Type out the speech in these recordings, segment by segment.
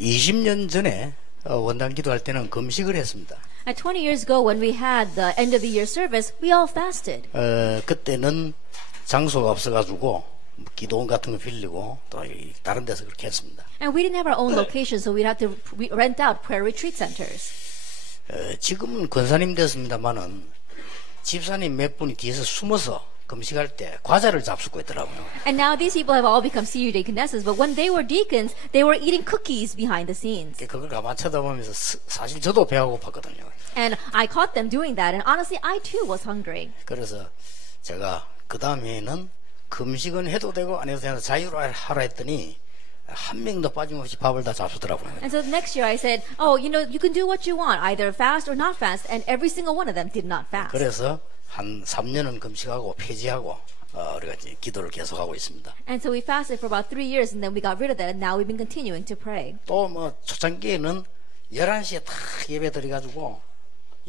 20년 전에 원단 기도할 때는 금식을 했습니다. And 20 years ago, when we had the end of the year service, we all fasted. 그때는 장소가 없어가지고 기도원 같은 거 빌리고 또 다른 데서 그렇게 했습니다. And we didn't have our own location, so we'd have to rent out prayer retreat centers. 지금은 권사님 됐습니다만은 집사님 몇 분이 뒤에서 숨어서 금식할 때 과자를 잡수고 있더라고요. And now these people have all become senior deaconesses, but when they were deacons, they were eating cookies behind the scenes. 그걸 가만 쳐다보면서 사실 저도 배가 고팠거든요. And I caught them doing that, and honestly, I too was hungry. 그래서 제가 그 다음에는 금식은 해도 되고 안 해도 되고 자유로 하라 했더니 한 명도 빠짐없이 밥을 다 잡수더라고요. And so next year I said, oh, you know, you can do what you want, either fast or not fast, and every single one of them did not fast. 그래서 한 3년은 금식하고 폐지하고 우리가 이제 기도를 계속하고 있습니다. And so we fasted for about 3 years, and then we got rid of that, and now we've been continuing to pray. 또 뭐 초창기에는 11시에 다 예배 드려가지고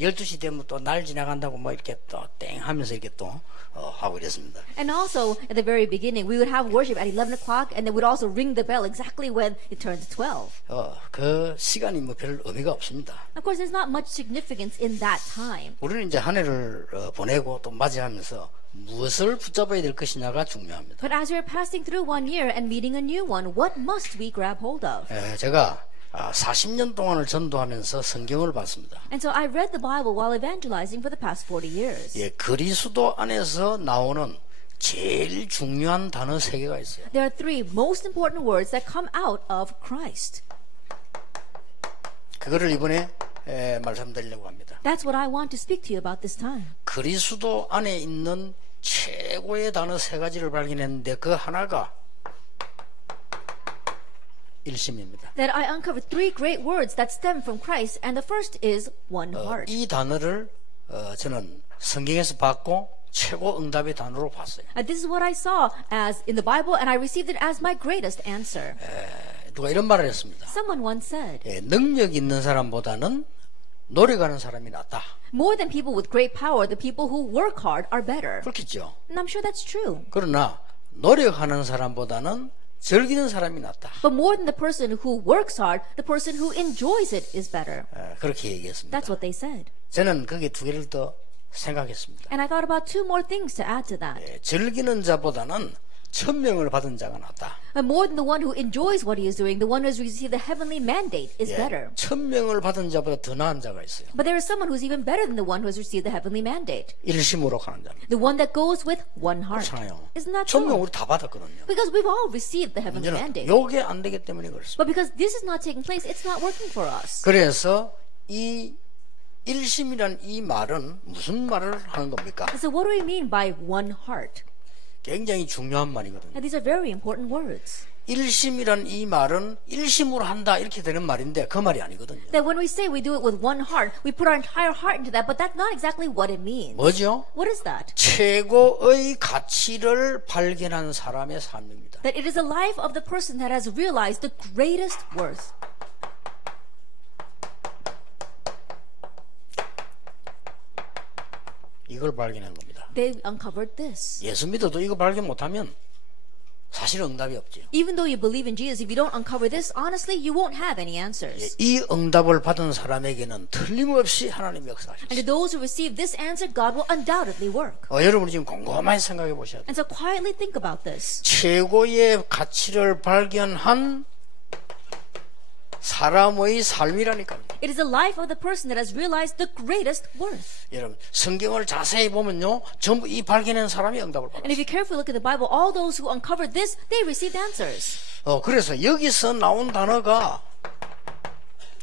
12시 되면 또 날 지나간다고 뭐 이렇게 또 땡 하면서 이렇게 또 하고 이랬습니다. And also, at the very beginning, we would have worship at 11 o'clock, and then we'd also ring the bell exactly when it turned to 12. 그 시간이 뭐 별 의미가 없습니다. Of course, there's not much significance in that time. 우리는 이제 한 해를 보내고 또 맞이하면서 무엇을 붙잡아야 될 것이냐가 중요합니다. But as we're passing through one year and meeting a new one, what must we grab hold of? 제가 40년 동안을 전도하면서 성경을 봤습니다. And so I read the Bible while evangelizing for the past 40 years. 예, 그리스도 안에서 나오는 제일 중요한 단어 3개가 있어요. There are 3 most important words that come out of Christ. 그거를 이번에 말씀드리려고 합니다. That's what I want to speak to you about this time. 그리스도 안에 있는 최고의 단어 3가지를 발견했는데 그 하나가 일심입니다. That I uncovered 3 great words that stem from Christ, and the first is one heart. 이 단어를 저는 성경에서 봤고 최고 응답의 단어로 봤어요. This is what I saw as in the Bible, and I received it as my greatest answer. 누가 이런 말을 했습니다. Someone once said, 능력 있는 사람보다는 노력하는 사람이 낫다. more than people with great power, the people who work hard are better. 그렇겠죠. And I'm sure that's true. 그러나 노력하는 사람보다는 즐기는 사람이 낫다. But more than the person who works hard, the person who enjoys it is better. 그렇게 얘기했습니다. That's what they said. 저는 거기에 2개를 더 생각했습니다. And I thought about 2 more things to add to that. 즐기는 자보다는 천명을 받은 자가 낫다. And more than the one who enjoys what he is doing, the one who has received the heavenly mandate is better. 천명을 받은 자보다 더 나은 자가 있어요. But there is someone who's even better than the one who has received the heavenly mandate. 일심으로 가는 자입니다. The one that goes with one heart. 그렇잖아요. Isn't that 천명 true? 우리 다 받았거든요. Because we've all received the heavenly 문제는 mandate. 요게 안 되기 때문에 그렇습니다. But because this is not taking place, it's not working for us. 그래서 이 일심이란 이 말은 무슨 말을 하는 겁니까? So what do we mean by one heart? 굉장히 중요한 말이거든요. And these are very important words. 일심이란 이 말은 일심으로 한다 이렇게 되는 말인데 그 말이 아니거든요. That when we say we do it with one heart, we put our entire heart into that, but that's not exactly what it means. 뭐죠? What is that? 최고의 가치를 발견한 사람의 삶입니다. That it is the life of the person that has realized the greatest worth. 이걸 발견한 겁니다. They uncovered this. 예수 믿어도 이거 발견 못하면 사실 응답이 없죠. Even though you believe in Jesus, if you don't uncover this, honestly, you won't have any answers. 이 응답을 받은 사람에게는 틀림없이 하나님이 And 역사하셨어요. to those who receive this answer, God will undoubtedly work. 여러분이 지금 곰곰하게 생각해 보셔야 돼요. And so quietly think about this. 최고의 가치를 발견한 사람의 삶이라니까요. It is the life of the person that has realized the greatest worth. 여러분 성경을 자세히 보면요 전부 이 발견한 사람이 응답을 And 받았어요. if you carefully look at the Bible, all those who uncovered this, they received answers. 그래서 여기서 나온 단어가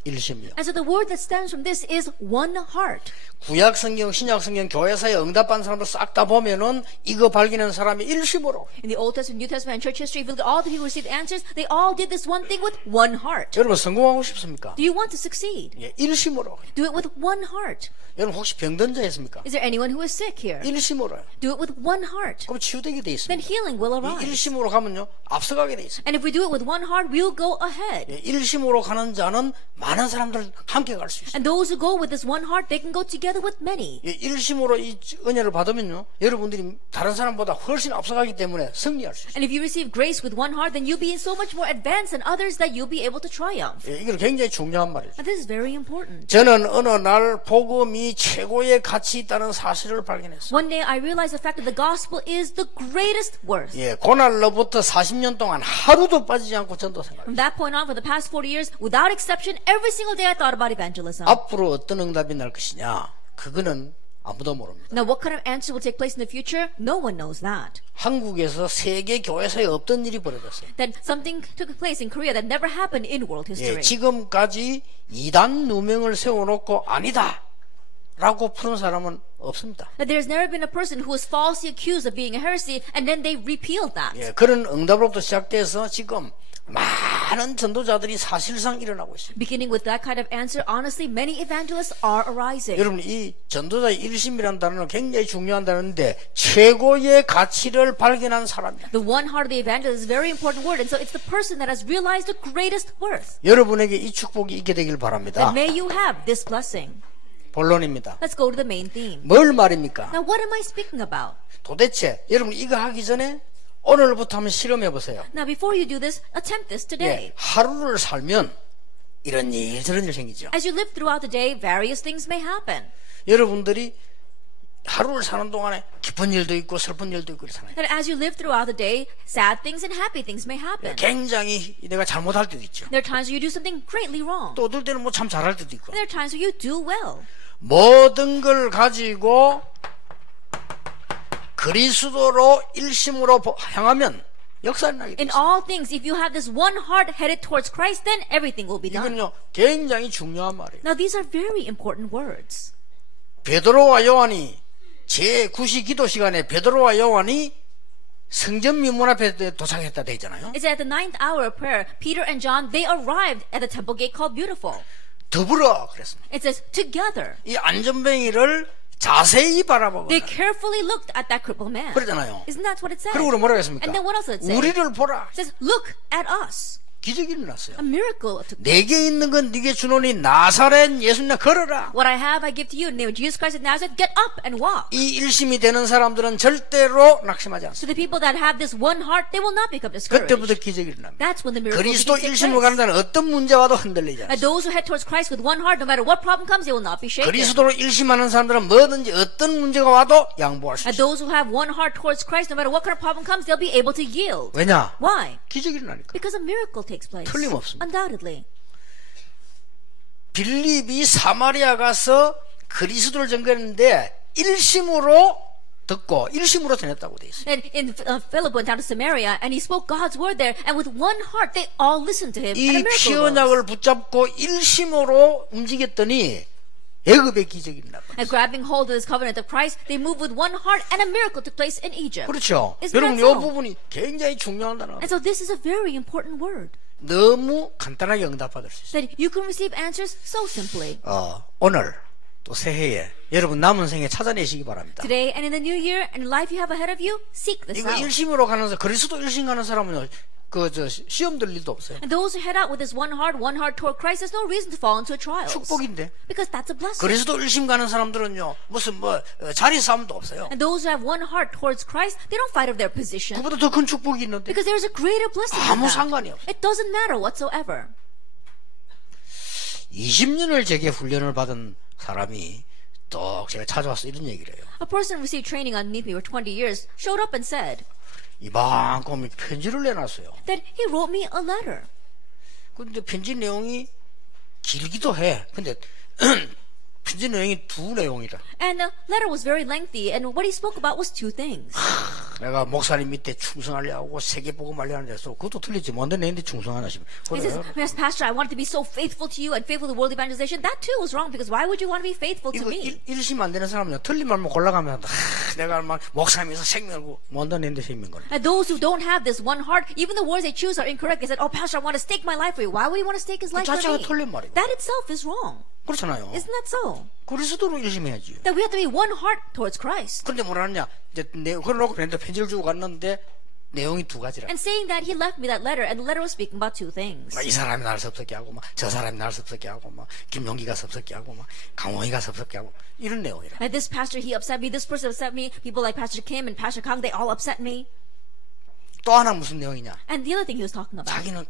일심이요. And so the word that stems from this is one heart. 구약 성경, 신약 성경, 교회사에 응답받은 사람들 싹 다 보면은 이거 발견한 사람이 일심으로. In the Old Testament, New Testament, and church history, if you look at all the people who received answers, they all did this one thing with one heart. 여러분 성공하고 싶습니까? Do you want to succeed? 일심으로. Do it with one heart. 여러분 혹시 병든 자 있습니까? Is there anyone who is sick here? 일심으로요. Do it with one heart. 그럼 치유되게 돼 Then 있습니다. healing will arise. 일심으로 가면요 앞서가게 돼 있습니다. And if we do it with one heart, we'll go ahead. 일심으로 가는 자는 많은 사람들 함께 갈 수 있어요. And those who go with this one heart, they can go together with many. 일심으로 이 은혜를 받으면요, 여러분들이 다른 사람보다 훨씬 앞서가기 때문에 승리할 수 있어요. And if you receive grace with one heart, then you'll be so much more advanced than others that you'll be able to triumph. 이게 굉장히 중요한 말이죠. And this is very important. 저는 어느 날 복음이 최고의 가치 있다는 사실을 발견했어요. One day I realized the fact that the gospel is the greatest worth. 고날로부터 40년 동안 하루도 빠지지 않고 전도 생활. From that point on, for the past 40 years, without exception, every single day I thought about evangelism. 앞으로 어떤 응답이 날 것이냐, 그거는 아무도 모릅니다. Now, what kind of answer will take place in the future? No one knows that. 한국에서 세계 교회사에 없던 일이 벌어졌어요. That something took place in Korea that never happened in world history. 지금까지 이단 누명을 세워놓고 아니다 라고 푸는 사람은 없습니다. That there's never been a person who was falsely accused of being a heresy and then they repealed that. 그런 응답으로부터 시작돼서 지금 많은 전도자들이 사실상 일어나고 있습니다. Beginning with that kind of answer, honestly, many evangelists are arising. 여러분, 이 전도자의 일심이라는 단어는 굉장히 중요한 단어인데 최고의 가치를 발견한 사람이야. The one heart of the evangelist is a very important word, and so it's the person that has realized the greatest worth. 여러분에게 이 축복이 있게 되길 바랍니다. That may you have this blessing. 본론입니다. Let's go to the main theme. 뭘 말입니까? Now, what am I speaking about? 도대체 여러분 이거 하기 전에 오늘부터 한번 실험해 보세요. Now, before you do this, attempt this today. 하루를 살면 이런 일 저런 일 생기죠. As you live throughout the day, various things may happen. 여러분들이 하루를 사는 동안에 기쁜 일도 있고 슬픈 일도 있고 그렇잖아요. That as you live throughout the day, sad things and happy things may happen. 굉장히 내가 잘못할 때도 있죠. There are times where you do something greatly wrong. 또 어떨 때는 뭐 참 잘할 때도 있고. And there are times where you do well. 모든 걸 가지고 그리스도로 일심으로 향하면 역사는 나게 In 됩니다. all things, if you have this one heart headed towards Christ, then everything will be done. 이건요 굉장히 중요한 말이에요. Now, these are very important words. 베드로와 요한이 제9시 기도 시간에 베드로와 요한이 성전 미문 앞에 도착했다 돼 있잖아요. It's at the 9th hour of prayer. Peter and John, they arrived at the temple gate called Beautiful. 더불어 그랬습니다. It says together. 이 안전뱅이를 자세히 바라보고 They carefully looked at that crippled man. 그러잖아요. Isn't that what it says? 그리고 뭐라고 했습니까? And then what else did it say? 우리를 보라. It says, look at us. 기적이 일어났어요. A miracle took place. 내게 있는 건 네게 주노니 나사렛 예수님 걸어라. What I have I give to you. In the name of Jesus Christ of Nazareth, get up and walk. 이 일심이 되는 사람들은 절대로 낙심하지 않습니다. So the people that have this one heart, they will not become discouraged. 그때부터 기적이 일어납니다. That's when the miracle 그리스도 begins to take 일심으로 가는 place. 자는 어떤 문제 와도 흔들리지 And 않습니다. those who head towards Christ with one heart, no matter what problem comes, they will not be shaken. 그리스도로 일심하는 사람들은 뭐든지 어떤 문제가 와도 양보할 수 And 있습니다. those who have one heart towards Christ, no matter what kind of problem comes, they'll be able to yield. 왜냐? Why? 기적이 일어나니까. Because a miracle takes place. 틀림없습니다. Undoubtedly. 빌립이 사마리아 가서 그리스도를 전거했는데 일심으로 듣고 일심으로 전했다고 돼 있어요. And in Philip went down to Samaria and he spoke God's word there, and with one heart they all listened to him. And a 이 miracle 피언약을 arose. 붙잡고 일심으로 움직였더니 애굽의 기적이 일어났다. And grabbing hold of this covenant of Christ, they moved with one heart, and a miracle took place in Egypt. 그렇죠. Isn't 여러분 that 이 so? 부분이 굉장히 중요한 단어. And so this is a very important word. 너무 간단하게 응답받을 수 있어요. That you can receive answers so simply. 오늘 또 새해에 여러분 남은 생에 찾아내시기 바랍니다. Today and in the new year and life you have ahead of you, seek this 이거 out. 일심으로 가는 사람, 그리스도 일심 가는 사람은요, 시험 들 일도 없어요. And those who head out with this one heart toward Christ, there's no reason to fall into trials. 축복인데. Because that's a blessing. 그리스도 일심 가는 사람들은요, 무슨 자리 싸움도 없어요. And those who have one heart towards Christ, they don't fight over their position. 그보다 더 큰 축복이 있는데 Because there's a greater blessing than 아무 that. 상관이 없어요. It doesn't matter whatsoever. 20년을 제게 훈련을 받은 사람이 또 제가 찾아와서 이런 얘기를 해요. A person received training underneath me for 20 years showed up and said 이만큼 편지를 내놨어요. that he wrote me a letter. 근데 편지 내용이 길기도 해. 근데 편지 내용이 두 내용이라. And the letter was very lengthy, and what he spoke about was two things. 내가 목사님 밑에 충성하려고 세계복음 하려는 데서 그것도 틀리지. 뭔데 내인데 충성하나 싶어. He says, yes, Pastor, I wanted to be so faithful to you and faithful to world evangelization. That too was wrong, because why would you want to be faithful to 이거 me? 일심 안 되는 사람은요, 틀린 말만 골라가면 내가 막 목사님에서 생명하고 뭔데 내인데 생명 거네. And those who don't have this one heart, even the words they choose are incorrect. They said, oh, Pastor, I want to stake my life for you. Why would you want to stake his life for 자체가 me? 틀린 말이고. That itself is wrong. 그렇잖아요. Isn't that so? 그리스도로 일심해야지. That we have to be one heart towards Christ. 근데 뭐라 하냐, 이제 그걸 놓고 편지를 주고 갔는데 내용이 두 가지라. And saying that, he left me that letter, and the letter was speaking about two things. 이 사람이 나를 섭섭게 하고, 저 사람이 나를 섭섭게 하고, 김용기가 섭섭게 하고, 강원희가 섭섭게 하고, 이런 내용이라. And this pastor, he upset me. This person upset me. People like Pastor Kim and Pastor Kang, they all upset me. 또 하나 무슨 내용이냐? And the other thing he was talking about, 자기는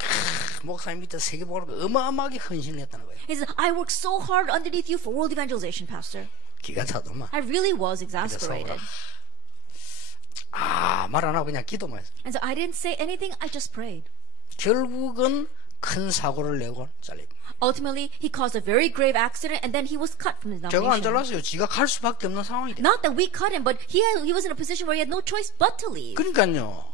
목사님 밑에 세계복음을 어마어마하게 헌신을 했다는 거예요. he said, I worked so hard underneath you for world evangelization, Pastor. 기가 차더만. I really was exasperated. 말 안 하고 그냥 기도만 했어. And so I didn't say anything, I just prayed. 결국은 큰 사고를 내고 잘리고. Ultimately, he caused a very grave accident, and then he was cut from his 제가 안 denomination. 잘랐어요. 지가 갈 수밖에 없는 상황이 돼. Not that we cut him, but he was in a position where he had no choice but to leave. 그러니까요.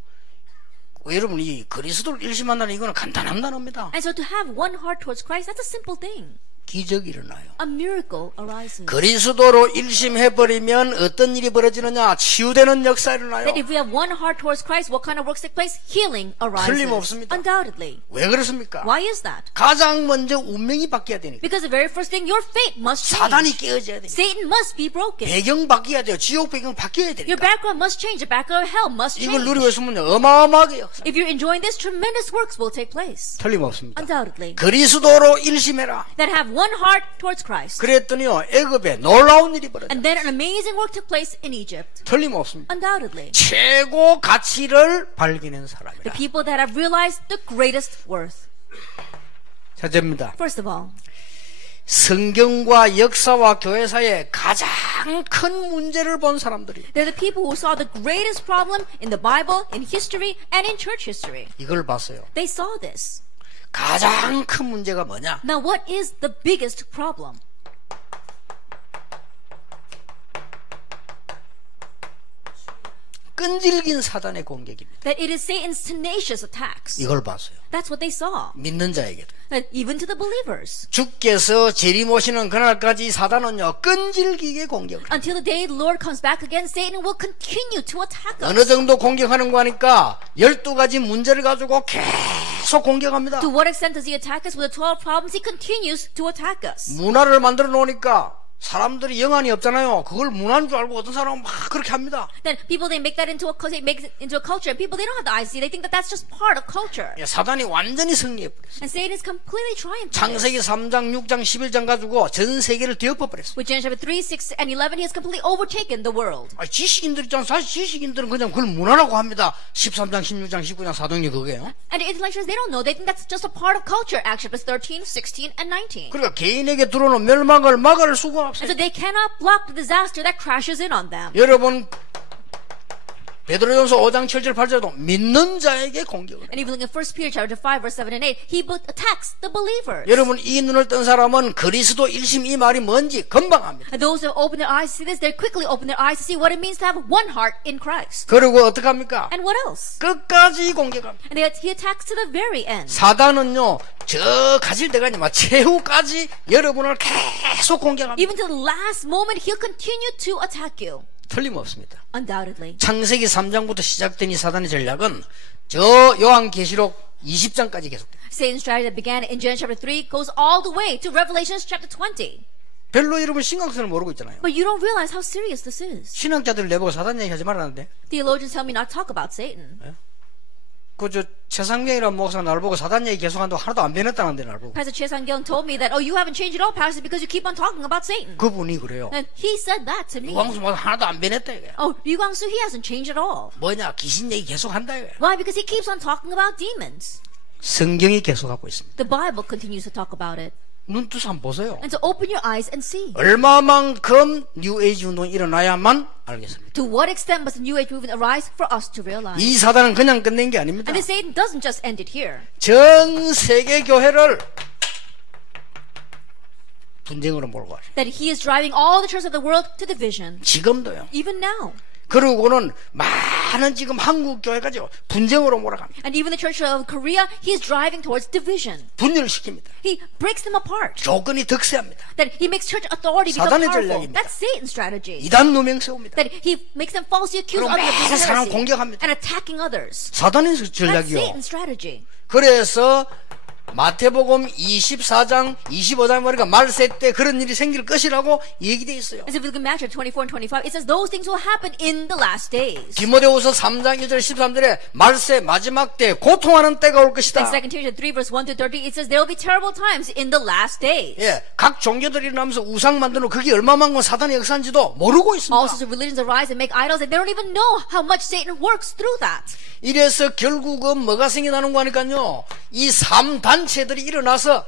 여러분 이 그리스도를 일심한다는 이거는 간단한 단어입니다. And so to have one heart towards Christ, that's a simple thing. 기적이 일어나요. A miracle arises. 그리스도로 일심해버리면 어떤 일이 벌어지느냐? 치유되는 역사 일어나요. That if we have one heart towards Christ, what kind of works take place? Healing arises. 틀림없습니다. Undoubtedly. 왜 그렇습니까? Why is that? 가장 먼저 운명이 바뀌어야 되니까. Because the very first thing, your fate must change. 사단이 깨어져야 되니까. Satan must be broken. 배경 바뀌어야 돼요. 지옥 배경 바뀌어야 Your 되니까. background must change. The background of hell must 이걸 change. 누리고 있으면 어마어마하게 역사. If you're enjoying this, tremendous works will take place. 틀림없습니다. Undoubtedly. 그리스도로 일심해라. That have one heart towards Christ. 그랬더니요, 애굽에 놀라운 일이 벌어져. And then an amazing work took place in Egypt. 틀림없습니다. Undoubtedly. 최고 가치를 발견한 The 사람이라. people that have realized the greatest worth. 첫째입니다. First of all, 성경과 역사와 교회사에 가장 큰 문제를 본 사람들이 they're the people who saw the greatest problem in the Bible, in history, and in church history. 이걸 봤어요. They saw this. 가장 큰 문제가 뭐냐? Now, what is the biggest problem? 끈질긴 사단의 공격입니다. That it is Satan's tenacious attacks. 이걸 봤어요. That's what they saw. 믿는 자에게도. That even to the believers. 주께서 재림오시는 그날까지 사단은요, 끈질기게 공격을 해요. Until the day the Lord comes back again, Satan will continue to attack us. 어느 정도 공격하는 거 하니까 12가지 문제를 가지고 계속 공격합니다. To what extent does he attack us? With the 12 problems, he continues to attack us. 문화를 만들어 놓으니까 사람들이 영안이 없잖아요. 그걸 문화인 줄 알고 어떤 사람은 막 그렇게 합니다. Then people, they make that into a culture. People, they don't have the eyes to see. They think that that's just part of culture. 사단이 완전히 승리해버렸어요. And Satan is completely triumphant. 창세기 3장, 6장, 11장 가지고 전 세계를 뒤엎어버렸어요. With Genesis chapter 3, 6, and 11, he has completely overtaken the world. 지식인들 있잖아요. 사실 지식인들은 그냥 그걸 문화라고 합니다. 13장, 16장, 19장, 사도행전 그게요. And the intellectuals, they don't know. They think that's just a part of culture. Acts chapters 13, 16, and 19. 그러니까 개인에게 들어오는 멸망을 막을 수가 And 없어요. so they cannot block the disaster that crashes in on them. 여러분 베드로전서 5장 7절 8절도 믿는 자에게 공격을 해요. And even in 1 Peter chapter 5, verse 7 and 8, he attacks the believers. 여러분 이 눈을 뜬 사람은 그리스도 일심 이 말이 뭔지 금방 압니다. And those who open their eyes to see this, they quickly open their eyes to see what it means to have one heart in Christ. 그리고 어떻게 합니까? And what else? 끝까지 공격합니다. And he attacks to the very end. 사단은요 저 가질 때가 아니라 최후까지 여러분을 계속 공격합니다. Even to the last moment, he'll continue to attack you. 틀림없습니다. Undoubtedly. 창세기 3장부터 시작된 이 사단의 전략은 저 요한계시록 20장까지 계속돼요. Satan's strategy that began in Genesis chapter 3 goes all the way to Revelation chapter 20. 별로 여러분 심각성을 모르고 있잖아요. But you don't realize how serious this is. 신학자들 내보고 사단 얘기하지 말라는데 Theologians tell me not to talk about Satan. 그 최상경이라는 목사가 나를 보고 사단 얘기 계속한다고 하나도 안 변했다는데 나를 보고 Pastor Choi Sang-kyung told me that, oh, you haven't changed at all, Pastor, because you keep on talking about Satan. 그분이 그래요. And he said that to me. 유광수마다 하나도 안 변했다 이거야. Oh, Lee Kwang-soo, he hasn't changed at all. 뭐냐 귀신 얘기 계속한다 이거야. Why? Because he keeps on talking about demons. 성경이 계속하고 있습니다. The Bible continues to talk about it. 눈 뜨서 한번 보세요. And so open your eyes and see. 얼마만큼 뉴에이지 운동이 일어나야만 알겠습니다. To what extent must the New Age movement arise for us to realize? 이 사단은 그냥 끝낸 게 아닙니다. And this Satan doesn't just end it here. 전 세계 교회를 분쟁으로 몰고 와요. That he is driving all the churches of the world to division. 지금도요. Even now. 그러고는 많은 지금 한국 교회가죠 분쟁으로 몰아갑니다. And even the church of Korea, he is driving towards division. 분열시킵니다. He breaks them apart. 조건이 득세합니다. That he makes church authority become 사단의 powerful. 전략입니다. That's Satan's strategy. 이단 누명 세웁니다. That he makes them falsely accuse 그럼 others of 매일 사람 heresy 공격합니다. and attacking others. 사단의 That's 전략이요. Satan's strategy. 그래서 마태복음 24장 25장 보니까 말세 때 그런 일이 생길 것이라고 얘기되어 있어요. As if we look at Matthew 24 and 25, it says those things will happen in the last days. 디모데후서 3장 1절 13절에 말세 마지막 때 고통하는 때가 올 것이다. In 2 Timothy 3 verse 1 to 30, it says there will be terrible times in the last days. 예, 각 종교들이 일어나면서 우상 만드는 그게 얼마만큼 사단의 역사인지도 모르고 있습니다. All sorts of religions arise and make idols, and they don't even know how much Satan works through that. 이래서 결국은 뭐가 생겨나는 거 하니까요. 이 3단체들이 일어나서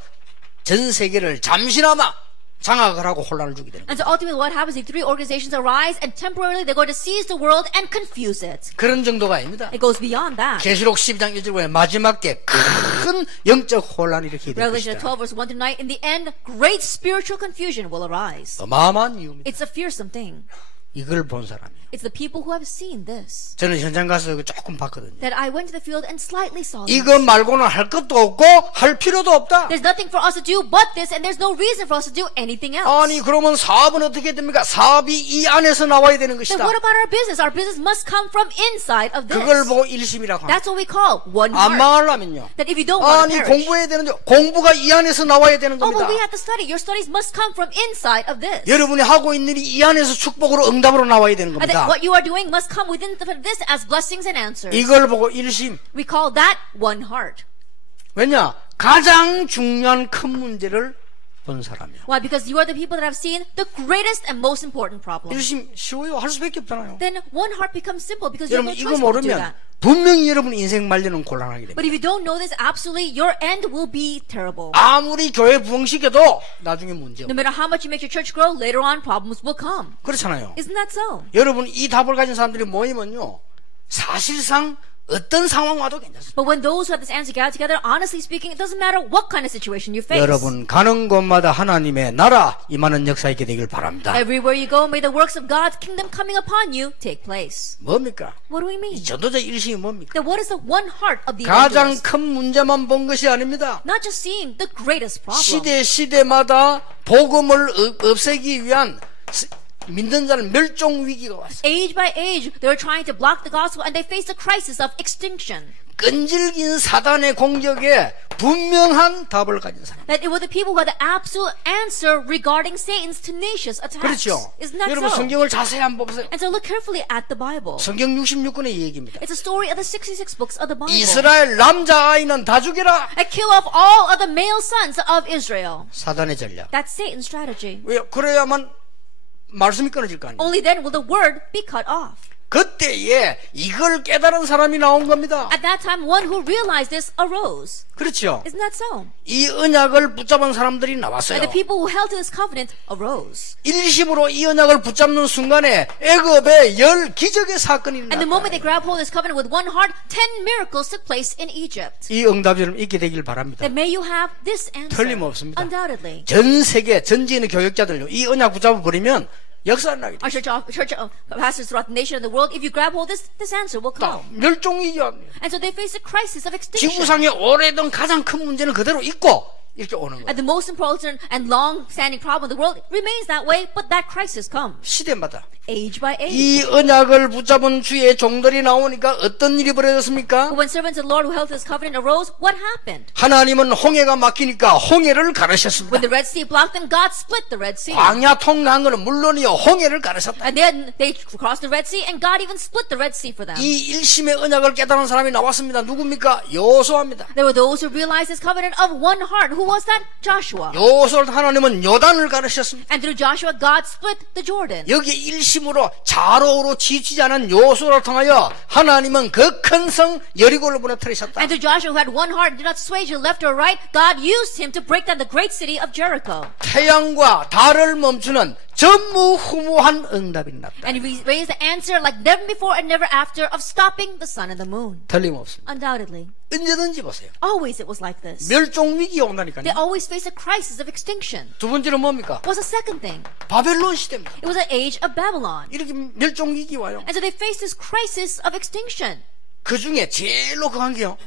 전 세계를 잠시나마 장악을 하고 혼란을 주게 되는 거예요. And so ultimately what happens is three organizations arise and temporarily they're going to seize the world and confuse it. 그런 정도가 아닙니다. It goes beyond that. 계시록 12장 1절 보면 마지막 때 큰 영적 혼란이 일으키게 될 Revelation 것이다. 12 verse 1 to 9, in the end, great spiritual confusion will arise. 어마어마한 이유입니다. It's a fearsome thing. 이걸 본 사람이에요. It's the people who have seen this. 저는 현장 가서 조금 봤거든요. That I went to the field and slightly saw this. 이거 말고는 할 것도 없고 할 필요도 없다. There's nothing for us to do but this, and there's no reason for us to do anything else. 아니 그러면 사업은 어떻게 됩니까? 사업이 이 안에서 나와야 되는 Then 것이다. what about our business? Our business must come from inside of this. 그걸 보고 일심이라고 합니다. That's what we call one 안 heart. 망하려면요. That if you don't want 아니 to perish, 공부해야 되는데 공부가 이 안에서 나와야 되는 oh, 겁니다. but we have to study. Your studies must come from inside of this. 여러분이 하고 있는 일이 이 안에서 축복으로 응답으로 나와야 되는 And that 겁니다. what you are doing must come within this as blessings and answers. 이걸 보고 일심. We call that one heart. 왜냐? 가장 중요한 큰 문제를 본 사람이요. Why? Because you are the people that have seen the greatest and most important problem. 일심 쉬워요. 할 수밖에 없잖아요. Then one heart becomes simple because you have 여러분 no 이거 choice but to do 모르면 that. 분명히 여러분 인생 말년은 곤란하게 됩니다. But if you don't know this, absolutely, your end will be terrible. 아무리 교회 부흥시켜도 나중에 문제 No 없어요. matter how much you make your church grow, later on problems will come. 그렇잖아요. Isn't that so? 여러분 이 답을 가진 사람들이 모이면요. 사실상 어떤 상황 와도 괜찮습니다. But when those who have this answer gather together, honestly speaking, it doesn't matter what kind of situation you face. 여러분 가는 곳마다 하나님의 나라 임하는 역사 있게 되길 바랍니다. Everywhere you go, may the works of God's kingdom coming upon you take place. 뭡니까? What do we mean? 이 전도자 일심이 뭡니까? Then what is the one heart of the 가장 evangelist? 큰 문제만 본 것이 아닙니다. Not just seeing the greatest problem. 시대마다 복음을 없애기 위한 믿는 자는 멸종 위기가 왔어요. Age by age, they were trying to block the gospel and they faced a crisis of extinction. 끈질긴 사단의 공격에 분명한 답을 가진 사람. That it were the people who had the absolute answer regarding Satan's tenacious attacks. 그렇죠. Isn't that 여러분 so? 성경을 자세히 한번 보세요. And so look carefully at the Bible. 성경 66권의 얘기입니다. It's a story of the 66 books of the Bible. 이스라엘 남자아이는 다 죽여라. And kill off all of the male sons of Israel. 사단의 전략. That's Satan's strategy. 왜요? 그래야만 말씀이 끊어질 거 아니에요. Only then will the word be cut off. 그때에 이걸 깨달은 사람이 나온 겁니다. At that time, one who realized this arose. 그렇죠. Isn't that so? 이 언약을 붙잡은 사람들이 And 나왔어요. the people who held to this covenant arose. 일심으로 이 언약을 붙잡는 순간에 애굽에 10 기적의 사건이 And the moment they 일어났다. grabbed hold of this covenant with one heart, 10 miracles took place in Egypt. 이 응답이 좀 있게 되길 바랍니다. Then may you have this answer. 틀림없습니다. Undoubtedly. 전 세계 전지에 있는 교육자들요. 이 언약 붙잡아 버리면 역사는 나게 Our 돼. church pastors throughout the nation and the world, if you grab hold of this answer will come. 멸종이야. And so they face a crisis of extinction. 지구상의 오래된 가장 큰 문제는 그대로 있고 이렇게 오는 거예요. And the most important and long-standing problem in the world remains that way, but that crisis comes. 시대마다 Age by age. 이 언약을 붙잡은 주의 종들이 나오니까 어떤 일이 벌어졌습니까? But when servants of the Lord who held this covenant arose, what happened? 하나님은 홍해가 막히니까 홍해를 가르셨습니다. When the Red Sea blocked them, God split the Red Sea. 광야 통과한 것은 물론이요 홍해를 가르셨다. And then they crossed the Red Sea, and God even split the Red Sea for them. 이 일심의 언약을 깨달은 사람이 나왔습니다. 누굽니까? 여호수아입니다. There were those who realized this covenant of one heart. Who was that? Joshua. 여호수아를 하나님은 요단을 가르셨습니다. And through Joshua, God split the Jordan. 여기 일심으로 좌로우로 지치지 않은 여호수아를 통하여 하나님은 그 큰 성 여리고를 무너뜨리셨다. And through Joshua, who had one heart and did not sway to the left or right, God used him to break down the great city of Jericho. 태양과 달을 멈추는 전무후무한 응답이 났다. And he raised the answer like never before and never after of stopping the sun and the moon. 틀림없습니다. Undoubtedly. 언제든지 보세요. Always it was like this. 멸종 위기가 온다니까요. They always face a crisis of extinction. 두 번째는 뭡니까? What's the second thing? 바벨론 시대입니다. It was an age of Babylon. 이렇게 멸종 위기 와요. And so they faced this crisis of extinction. 그 중에 제일로 강한 게요.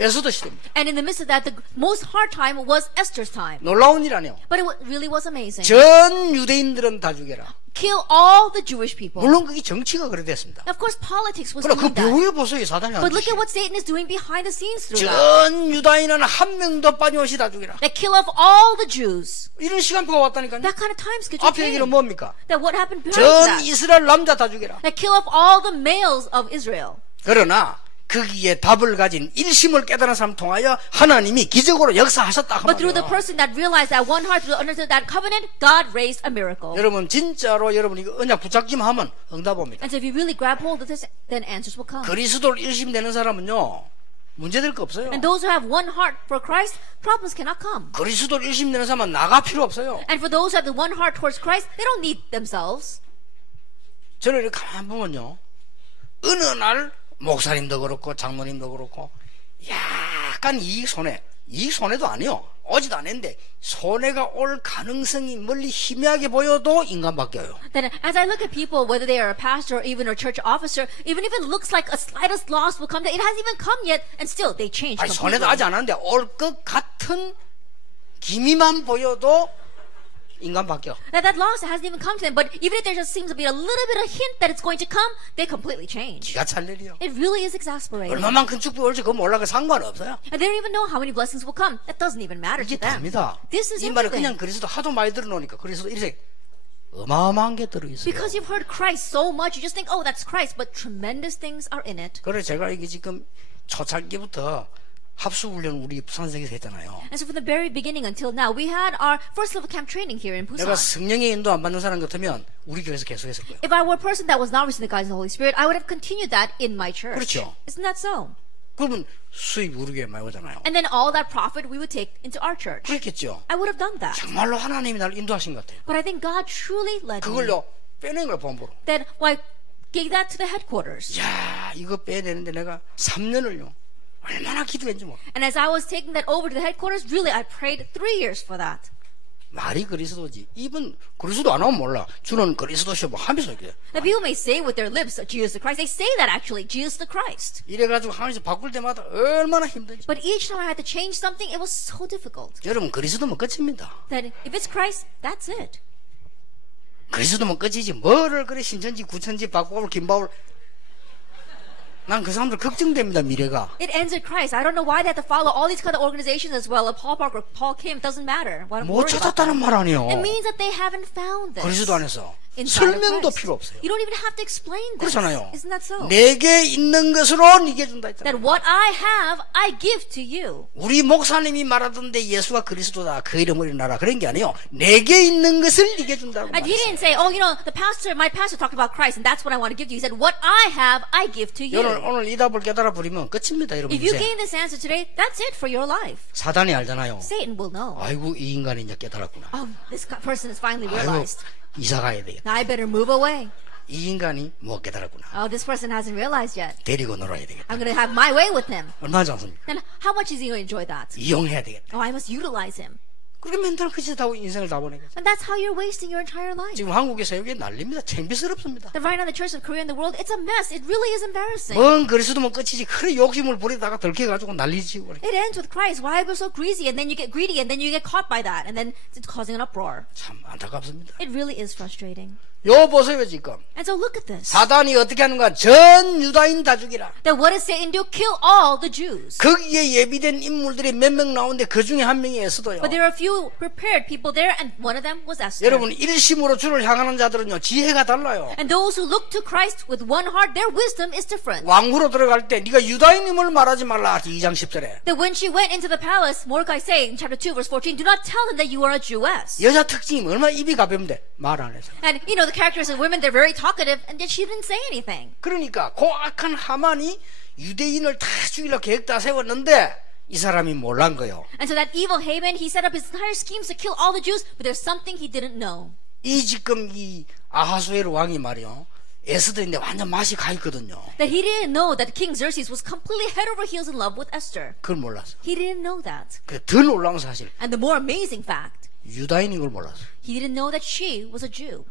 에스더 시대입니다. And in the midst of that, the most hard time was Esther's time. 놀라운 일 아니에요. But it really was amazing. 전 유대인들은 다 죽여라. Kill all the Jewish people. 물론 그게 정치가 그래 됐습니다. Of course, politics was 그러나 그 doing that. 배후에 보세요, 사단이 한 But look 짓이에요. at what Satan is doing behind the scenes through that. 전 유다인은 한 명도 빠짐없이 다 죽이라. That kill off all the Jews. 이런 시간표가 왔다니까요. That kind of time schedule 앞에 came. 얘기는 뭡니까? That what happened behind 전 that. 이스라엘 남자 다 죽이라. That kill off all the males of Israel. 그러나 거기에 답을 가진 일심을 깨달은 사람 통하여 하나님이 기적으로 역사하셨다 But through the 하면 person that realized that one heart, through understood that covenant, God raised a miracle. 여러분 진짜로 여러분이 이거 언약 붙잡기만 하면 응답 옵니다. And so if you really grab hold of this, then answers will come. 그리스도를 일심되는 사람은요 문제될 거 없어요. And those who have one heart for Christ, problems cannot come. 그리스도를 일심되는 사람은 나가 필요 없어요. And for those who have the one heart towards Christ, they don't need themselves. 저를 이렇게 가만 보면요 어느 날 목사님도 그렇고 장로님도 그렇고 약간 이익 손해도 아니요 오지도 않았는데 손해가 올 가능성이 멀리 희미하게 보여도 인간 바뀌어요. Then as I look at people, whether they are a pastor or even a church officer, even if it looks like a slightest loss will come, it hasn't even come yet, and still they change 아니 completely. 손해도 하지 않았는데 올 것 같은 기미만 보여도 인간 바뀌어. That loss hasn't even come to them, but even if there just seems to be a little bit of hint that it's going to come, they completely change. 기가 찰 일이요. It really is exasperating. 얼마만큼 축복이 올지 그거 몰라가 상관없어요. And they don't even know how many blessings will come. That doesn't even matter 이게 to them. 답니다. This is 이 말을 everything. 그냥 그리스도 하도 많이 들어놓으니까 그리스도 이렇게 어마어마한 게 들어있어요. Because you've heard Christ so much, you just think, oh, that's Christ, but tremendous things are in it. 그래 제가 이게 지금 초창기부터 합수훈련 우리 부산성에서 했잖아요. And so from the very beginning until now, we had our first level camp training here in 내가 Busan. 성령의 인도 안 받는 사람 같으면 우리 교회에서 계속했을 거예요. If I were a person that was not receiving the guidance of the Holy Spirit, I would have continued that in my church. 그렇죠. Isn't that so? 그러면 수입 우리 교회 많이 오잖아요. And then all that profit we would take into our church. 그렇겠죠. I would have done that. 정말로 하나님이 나를 인도하신 것 같아요. But I think God truly led me. 그걸요 빼낸 걸 본부로. Then I gave that to the headquarters. 야 이거 빼내는데 내가 3년을요 얼마나 기도했는지 몰라. And as I was taking that over to the headquarters, really I prayed 3 years for that. 말이 그리스도지. 입은 그리스도 안 하면 몰라. 주는 그리스도시오 뭐 하면서 이렇게. Now people may say with their lips, Jesus the Christ. They say that actually, Jesus the Christ. 이래가지고 하나님께서 바꿀 때마다 얼마나 힘든지. But each time I had to change something, it was so difficult. 여러분 그리스도면 끝입니다. That if it's Christ, that's it. 그리스도면 끝이지. 뭐를 그래 신천지 구천지 박바울 김바울. 난 그 사람들 걱정됩니다 미래가. It ends with Christ. I don't know why they have to follow all these kind of organizations as well. Paul Parker, Paul Kim, doesn't matter. What I'm 못 worried about 찾았다는 them. 말 아니에요. It means that they haven't found this. 그리스도 안에서 Inside of 설명도 Christ. 필요 없어요. You don't even have to explain this. 그렇잖아요. Isn't that so? 내게 있는 것으로 네게 준다 That 했잖아요. what I have, I give to you. 우리 목사님이 말하던데 예수가 그리스도다 그 이름으로 일어나라 그런 게 아니에요. 내게 있는 것을 네게 준다고 And he 말했어요. didn't say, oh, my pastor talked about Christ, and that's what I want to give to you. He said, what I have, I give to you. 오늘 이 답을 깨달아 버리면 끝입니다 여러분. If you 이제 gain this answer today, that's it for your life. 사단이 알잖아요. Satan will know. 아이고 이 인간이 이제 깨달았구나. Oh, this person has finally 아이고 realized. 이사 가야 되겠다. Now I better move away. 이 인간이 못 깨달았구나. Oh, this person hasn't realized yet. 데리고 놀아야 되겠다. I'm going to have my way with him. 얼마나 좋습니까? Then how much is he going to enjoy that? 이용해야 되겠다. Oh, I must utilize him. 그렇게 맨날 그 짓 하고 인생을 다 보내겠죠. And that's how you're wasting your entire life. 지금 한국에서 여기 난립니다. 창피스럽습니다. That right now the church of Korea and the world, it's a mess. It really is embarrassing. 뭔 그리스도면 끝이지. 그래 욕심을 부리다가 들켜가지고 난리지. 그래. It ends with Christ. Why we're so greasy, and then you get greedy, and then you get caught by that, and then it's causing an uproar. 참 안타깝습니다. It really is frustrating. 요 보세요 지금. And so look at this. 사단이 어떻게 하는가? 전 유다인 다 죽이라. That what does Satan do? Kill all the Jews. 거기에 예비된 인물들이 몇 명 나오는데 그 중에 한 명이 에스더요. But there are a few prepared people there, and one of them was Esther. 여러분 일심으로 주를 향하는 자들은요 지혜가 달라요. And those who look to Christ with one heart, their wisdom is different. 왕후로 들어갈 때 네가 유다인임을 말하지 말라. 2장 10절에. That when she went into the palace, Mordecai say in chapter 2 verse 14, do not tell them that you are a Jewess. 여자 특징이 얼마나 입이 가벼운데 말 안 해서. And you know the characteristics of women, they're very talkative, and yet she didn't say anything. 그러니까 고악한 하만이 유대인을 다 죽이려고 계획 다 세웠는데 이 사람이 몰란 거예요. And so that evil Haman, he set up his entire schemes to kill all the Jews, but there's something he didn't know. 이 지금 이 아하수에르 왕이 말이요. 에스더인데 완전 맛이 가 있거든요. That he didn't know that King Xerxes was completely head over heels in love with Esther. 그걸 몰랐어. He didn't know that. 그 더 놀라운 사실. And the more amazing fact, 유다인인 걸 몰랐어. he didn't know that she was a Jew.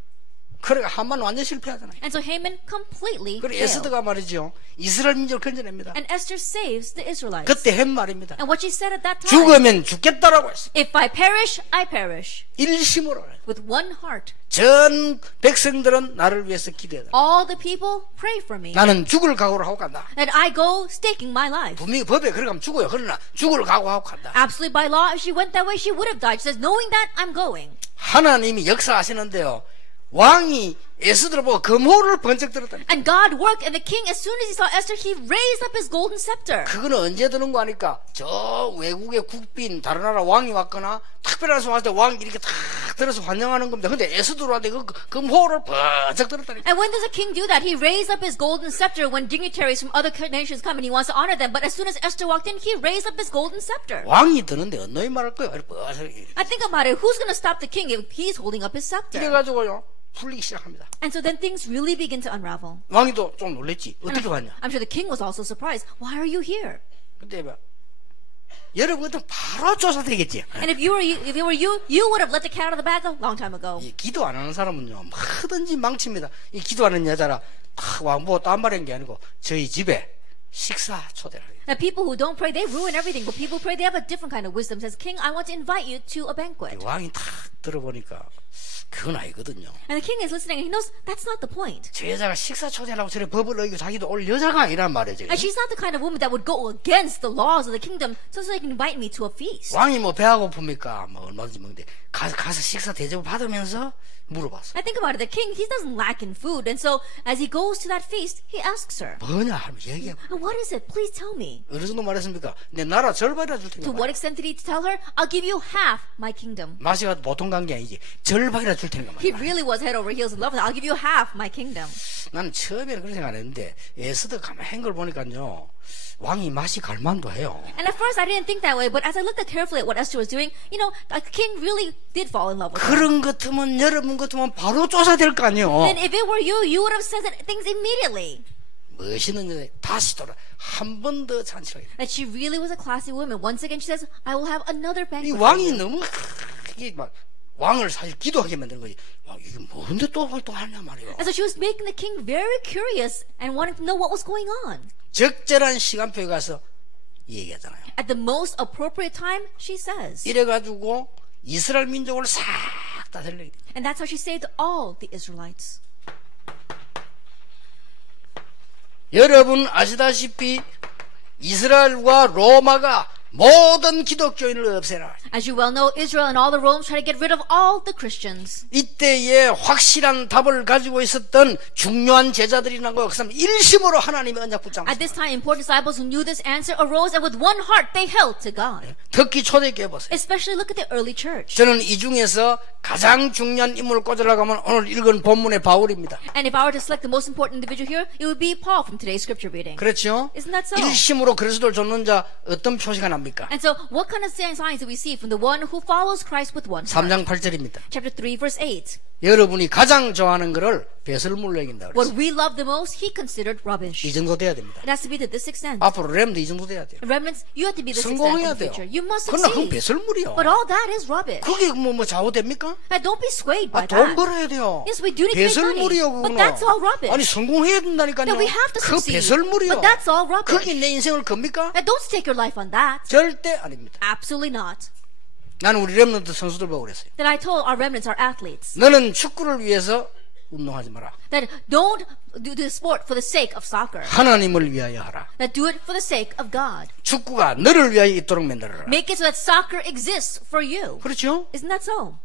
그러니까 하만 완전 실패하잖아요. And so Haman completely 그리고 failed. 에스더가 말이죠. 이스라엘 민족을 건져냅니다. And Esther saves the Israelites. 그때 한 말입니다. And what she said at that time, 죽으면 죽겠다라고 했어요. if I perish, I perish. 일심으로. With one heart. 전 백성들은 나를 위해서 기도해달라. All the people pray for me. 나는 죽을 각오를 하고 간다. And I go staking my life. 분명히 법에 그렇게 하면 죽어요. 그러나 죽을 각오하고 간다. Absolutely by law, if she went that way, she would have died. She says, knowing that, I'm going. 하나님이 역사하시는데요. 왕이 에스더를 보고 금호를 번쩍 들었다니까. And God worked, and the king, as soon as he saw Esther, he raised up his golden scepter. 그거는 언제 드는 거 아니까? 저 외국의 국빈 다른 나라 왕이 왔거나 특별한 소할 때 왕이 이렇게 탁 들어서 환영하는 겁니다. 근데 에스더한테 그 금호를 번쩍 들었다니까. And when does a king do that? He raised up his golden scepter when dignitaries from other nations come and he wants to honor them. But as soon as Esther walked in, he raised up his golden scepter. 왕이 드는데 언노이 말할 거예요. I think about it. Who's going to stop the king if he's holding up his scepter? 이래가지고요 풀리기 시작합니다. And so then things really begin to unravel. 왕이도 좀 놀랬지. 어떻게 왔냐? I'm sure the king was also surprised. Why are you here? 근데 봐. 여러분 같으면 바로 조사되겠지. And if it were you, you would have let the cat out of the bag a long time ago. 이 기도 안 하는 사람은요, 뭐든지 망칩니다. 이 기도하는 여자라 왕보고 딴 말한 게 아니고 저희 집에 식사 초대를 해요. Now people who don't pray, they ruin everything. But people who pray, they have a different kind of wisdom. Says, King, I want to invite you to a banquet. 왕이 탁 들어보니까 그건 아니거든요. And the king is listening, and he knows that's not the point. 저 여자가 식사 초대하려고 저래 법을 어기고 자기도 올 여자가 아니란 말이죠. And she's not the kind of woman that would go against the laws of the kingdom so they can invite me to a feast. 왕이 뭐 배가 고픕니까? 뭐 얼마든지 먹는데 가서 식사 대접 받으면서 물어봤어. I think about it, the king, he doesn't lack in food. And so as he goes to that feast, he asks her, 뭐냐 하면 얘기해. what is it? Please tell me. 어느 정도 말했습니까? 내 나라 절반이라 줄 To 테니까. what extent did he tell her? I'll give you half my kingdom. 마시가 보통 간 게 아니지. 절반이라 줄 테니까. He really was head over heels in love with her. I'll give you half my kingdom. 나는 처음에는 그런 생각 안 했는데 에스더 가만히 한 걸 보니까요. 왕이 맛이 갈만도 해요. And at first I didn't think that way, but as I looked carefully at what Esther was doing, you know, the king really did fall in love with her. 그런 것 같으면 여러분 같으면 바로 조사될 거 아니에요. And if it were you, you would have said things immediately. 멋있는 여자 다시 돌아 한 번 더 잔치를 해요. That she really was a classy woman. Once again, she says, I will have another 이 banquet. 왕이 너무 이게 막 왕을 사실 기도하게 만드는 거지. 와, 이게 뭔데 또 활동하냐 말이에요. And so she was making the king very curious and wanting to know what was going on. 적절한 시간표에 가서 얘기하잖아요. At the most appropriate time, she says. 이래가지고 이스라엘 민족을 싹 다 살리게 돼. And that's how she saved all the Israelites. 여러분 아시다시피 이스라엘과 로마가 모든 기독교인을 없애라. As you well know, Israel and all the Romans try to get rid of all the Christians. 이때에 확실한 답을 가지고 있었던 중요한 제자들이라는 거, 그 사람 일심으로 하나님의 언약 붙잡았어요. At this time, important disciples who knew this answer arose and with one heart they held to God. 특히 초대교회 보세요. Especially look at the early church. 저는 이 중에서 가장 중요한 인물을 꽂으려고 하면 오늘 읽은 본문의 바울입니다. And if I were to select the most important individual here, it would be Paul from today's scripture reading. 그렇죠? Isn't that so? 일심으로 그리스도를 좇는 자 어떤 표시가 납니까? And so, what kind of signs do we see from the one who follows Christ with one heart? 3장 8절입니다. Chapter 3, verse 8. 여러분이 가장 좋아하는 것을 배설물로 여긴다 What 그랬어요. we love the most, he considered rubbish. 이 정도 돼야 됩니다. It has to be to this extent. 앞으로 렘도 이 정도 돼야 돼요. Remnants, you have to be this extent in 성공해야 the 돼요. future. You must 그러나 그건 succeed. 배설물이요. But all that is rubbish. 그게 뭐 좌우됩니까? And don't be swayed by 돈 that. 벌어야 돼요. Yes, we do need to make money. 배설물이요, But 그거는. that's all rubbish. 아니 성공해야 된다니까요. That we have to 그 succeed. 배설물이요. But that's all rubbish. 그게 내 인생을 겁니까? And don't stake your life on that. 절대 아닙니다. Absolutely not. 나는 우리 렘넌트 선수들 보고 그랬어요. Then I told our remnants, our athletes, 너는 축구를 위해서 운동하지 마라. that don't do the sport for the sake of soccer. 하나님을 위하여 하라. That do it for the sake of God. 축구가 너를 위하여 있도록 만들어라. Make it so that soccer exists for you. 그렇죠? Isn't that so?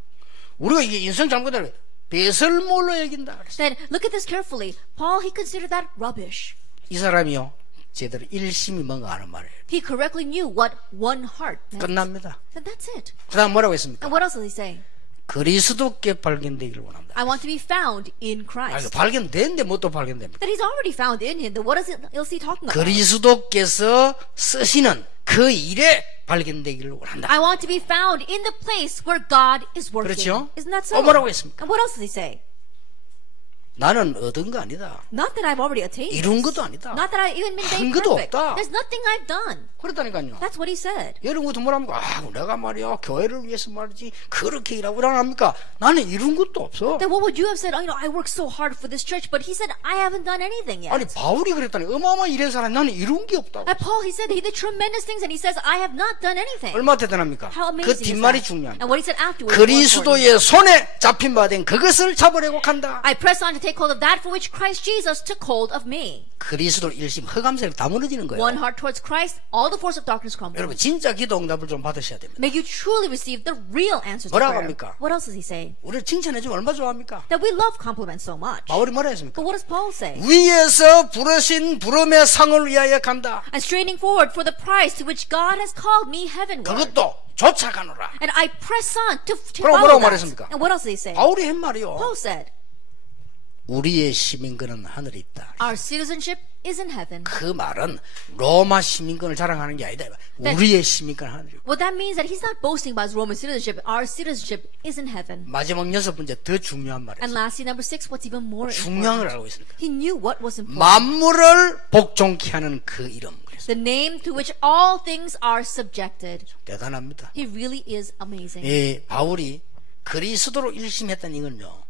우리가 이게 인생 잘못을 배설물로 여긴다 그랬어요. Then look at this carefully. Paul, he considered that rubbish. 이 사람이요 제대로 일심이 뭔가 아는 말이에요. He correctly knew what one heart meant. 끝납니다. And that's it. 그 다음 뭐라고 했습니까? And what else does he say? 그리스도께 발견되기를 원한다. I want to be found in 아니, Christ. 발견되는데 뭐 또 발견됩니까? That he's already found in him. Then what else he talking about? 그리스도께서 쓰시는 그 일에 발견되기를 원한다. I want to be found in the place where God is working. 그렇죠? Isn't that so? 또 뭐라고 했습니까? And what else does he say? 나는 얻은 거 아니다. Not that I've already attained. 이룬 것도 아니다. Not that I've even been 한 made 것도 perfect. 없다. There's nothing I've done. 그렇다니까요. That's what he said. 여러분 같은 뭐랍니까? 내가 말이야 교회를 위해서 말이지 그렇게 일하고 일어납니까? 나는 이룬 것도 없어. Then what would you have said? I worked so hard for this church, but he said, I haven't done anything yet. 아니 바울이 그랬다니 어마어마 일한 사람 나는 이룬 게 없다고. And Paul, he said he did tremendous things, and he says, I have not done anything. 얼마나 대단합니까? How 그 amazing is 뒷말이 that? 중요합니다. And what he said afterwards was important. 그리스도의 손에 잡힌 바 된 그것을 잡으려고 한다. I press on to take hold of that for which Christ Jesus took hold of me. 그리스도를 일심 허감세를 다 무너지는 거예요. One heart towards Christ, all the force of darkness crumbles. 여러분 진짜 기도 응답을 좀 받으셔야 됩니다. May you truly receive the real answers to 뭐라고 prayer. 합니까? What else does he say? 우리를 칭찬해 주면 얼마나 좋아합니까? That we love compliments so much. 바울이 뭐라 했습니까? But what does Paul say? 위에서 부르신 부름의 상을 위하여 간다. And straining forward for the prize to which God has called me heavenward. 그것도 쫓아가노라. And I press on to 그럼 follow 뭐라고 that. 말했습니까? And what else did he say? 바울이 한 말이요. Paul said, 우리의 시민권은 하늘에 있다. our citizenship is in heaven. 그 말은 로마 시민권을 자랑하는 게 아니다. 우리의 시민권은 하늘에 있다. What that means that he's not boasting about his Roman citizenship. Our citizenship is in heaven. 마지막 6번째 더 중요한 And 말이에요. lastly, number 6, what's even more 중요한 걸 important. 알고 있으니까. He knew what was important. 만물을 복종케 하는 그 이름. 그래서 The name to which all things are subjected. 대단합니다. He really is amazing. 이 바울이 그리스도로 일심했다는 이건요.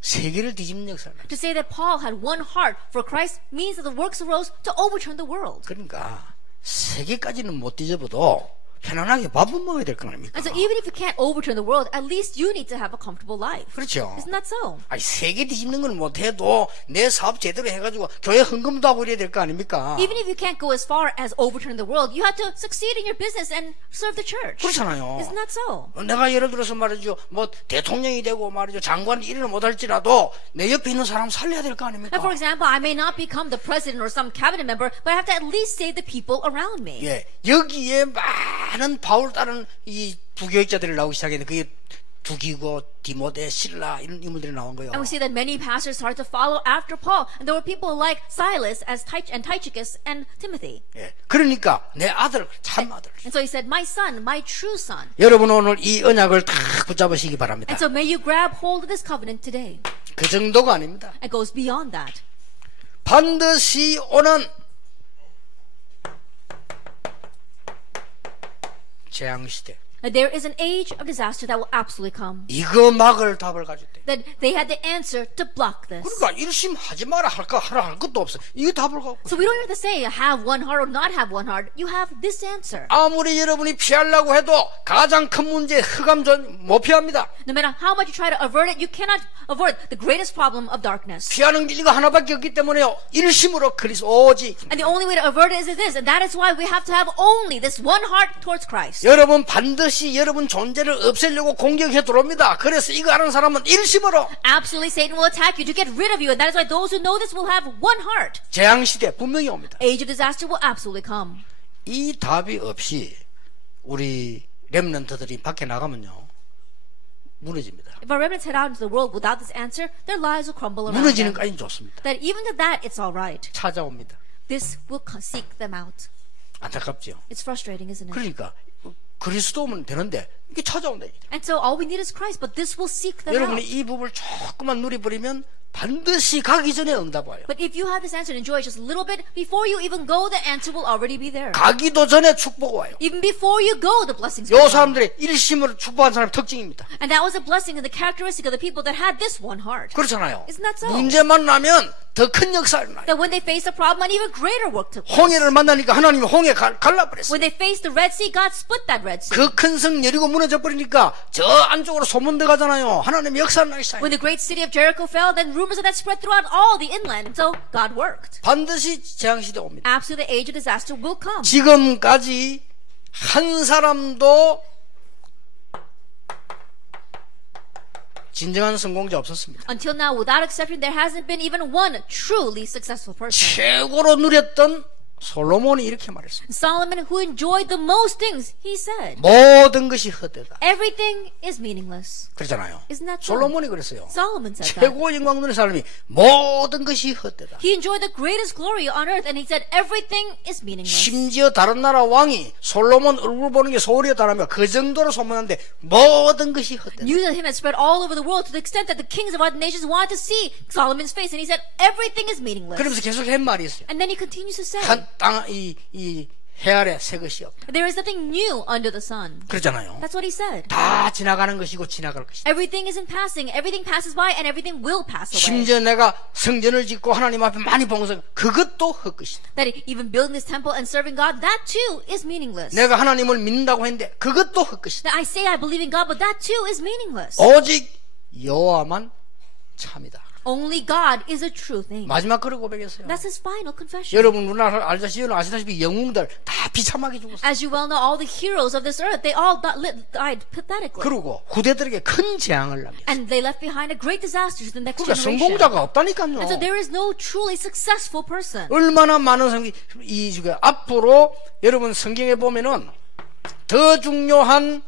세계를 뒤집는 역사를. To say that Paul had one heart for Christ means that the works arose to overturn the world. 그러니까 세계까지는 못 뒤집어도 편안하게 밥은 먹어야 될 거 아닙니까? And so even if you can't overturn the world, at least you need to have a comfortable life. 그렇죠. Isn't that so? 아니 세계 뒤집는 건 못해도 내 사업 제대로 해가지고 교회 헌금도 하고 이래야 될 거 아닙니까? Even if you can't go as far as overturn the world, you have to succeed in your business and serve the church. 그렇잖아요. Isn't that so? 내가 예를 들어서 말이죠, 뭐 대통령이 되고 말이죠, 장관 일을 못할지라도 내 옆에 있는 사람 살려야 될 거 아닙니까? And for example, I may not become the president or some cabinet member, but I have to at least save the people around me. 예, 여기에 많은 바울 따른 이 부교육자들이 나오기 시작했는데 그게 두기고 디모데 실라 이런 인물들이 나온 거예요. And we see that many pastors started to follow after Paul, and there were people like Silas and Tychicus and Timothy. 예, 그러니까 내 아들, 참 아들. And so he said, my son, my true son. 여러분 오늘 이 언약을 딱 붙잡으시기 바랍니다. And so may you grab hold of this covenant today. 그 정도가 아닙니다. It goes beyond that. 반드시 오는 재앙시대. There is an age of disaster that will absolutely come. 이거 막을 답을 가졌대. That they had the answer to block this. 그러니까 일심하지 마라 하라 할 것도 없어. 이거 답을 갖고. So we don't have to say have one heart or not have one heart. You have this answer. 아무리 여러분이 피하려고 해도 가장 큰 문제 흑암전 못 피합니다. No matter how much you try to avert it, you cannot avert the greatest problem of darkness. 피하는 길이가 하나밖에 없기 때문에요. 일심으로 그리스도 오직. And the only way to avert it is this, and that is why we have to have only this one heart towards Christ. 여러분 반드시 여러분 존재를 없애려고 공격해 들어옵니다. 그래서 이거 아는 사람은 일심으로. Absolutely, Satan will attack you to get rid of you, and that is why those who know this will have one heart. 재앙 시대 분명히 옵니다. Age of disaster will absolutely come. 이 답이 없이 우리 렘넌트들이 밖에 나가면요 무너집니다. If our remnants head out into the world without this answer, their lives will crumble around 무너지는 them. 까지는 좋습니다. That even to that, it's all right. 찾아옵니다. This will seek them out. 안타깝죠. It's frustrating, isn't it? 그러니까 그리스도 오면 되는데 이게 찾아온다. And so all we need is Christ, but this will seek them 여러분이 out. 이 부분을 조금만 누려버리면 반드시 가기 전에 응답 와요. But if you have this answer and enjoy it just a little bit, before you even go, the answer will already be there. 가기도 전에 축복 와요. Even before you go, the blessings will 요 come. 사람들의 일심으로 축복한 사람의 특징입니다. And that was a blessing and the characteristic of the people that had this one heart. 그렇잖아요. Isn't that so? 문제만 나면 더 큰 역사를 나요. That when they faced a problem, an even greater work took place. 홍해를 만나니까 하나님이 홍해 갈라버렸어요. When they faced the Red Sea, God split that Red Sea. 그 큰 성 여리고 무너져 버리니까 저 안쪽으로 소문 들어가잖아요. 하나님의 역사를 나기 시작해요. When the great city of Jericho fell, then rumors of that spread throughout all the inland. And so God worked. 반드시 재앙시대 옵니다. After the age of disaster will come. 지금까지 한 사람도 진정한 성공자 없었습니다. Until now, without exception, there hasn't been even one truly successful person. 최고로 누렸던 솔로몬이 이렇게 말했습니다. Solomon, who enjoyed the most things, he said, 모든 것이 헛되다. everything is meaningless. 그렇잖아요. Isn't that true? 솔로몬이 그랬어요. Solomon said that. 최고 영광 누린 사람이 모든 것이 헛되다. He enjoyed the greatest glory on earth, and he said everything is meaningless. 심지어 다른 나라 왕이 솔로몬 얼굴 보는 게 소리에 달하며 그 정도로 소문하는데 모든 것이 헛되다. News of him had spread all over the world to the extent that the kings of other nations wanted to see Solomon's face, and he said everything is meaningless. 그러면서 계속 한 말이 있어요. And then he continues to say, 이 해 아래 새 것이 없다. there is nothing new under the sun. 그렇잖아요. That's what he said. 다 지나가는 것이고 지나갈 것이다. Everything is in passing. Everything passes by, and everything will pass away. 심지어 내가 성전을 짓고 하나님 앞에 많이 봉사 그것도 헛것이다. That even building this temple and serving God, that too is meaningless. 내가 하나님을 믿는다고 했는데 그것도 헛것이다. That I say I believe in God, but that too is meaningless. 오직 여호와만 참이다. Only God is a true thing. 마지막 그를 고백했어요. That's his final confession. 여러분 우리나라 아시다시피 영웅들 다 비참하게 죽었어요. As you well know, all the heroes of this earth, they all died pathetically. 그리고 후대들에게 큰 재앙을 남겼어요. And they left behind a great disaster to the next 그러니까 generation. 성공자가 없다니까요. And so there is no truly successful person. 얼마나 많은 앞으로 여러분 성경에 보면은 더 중요한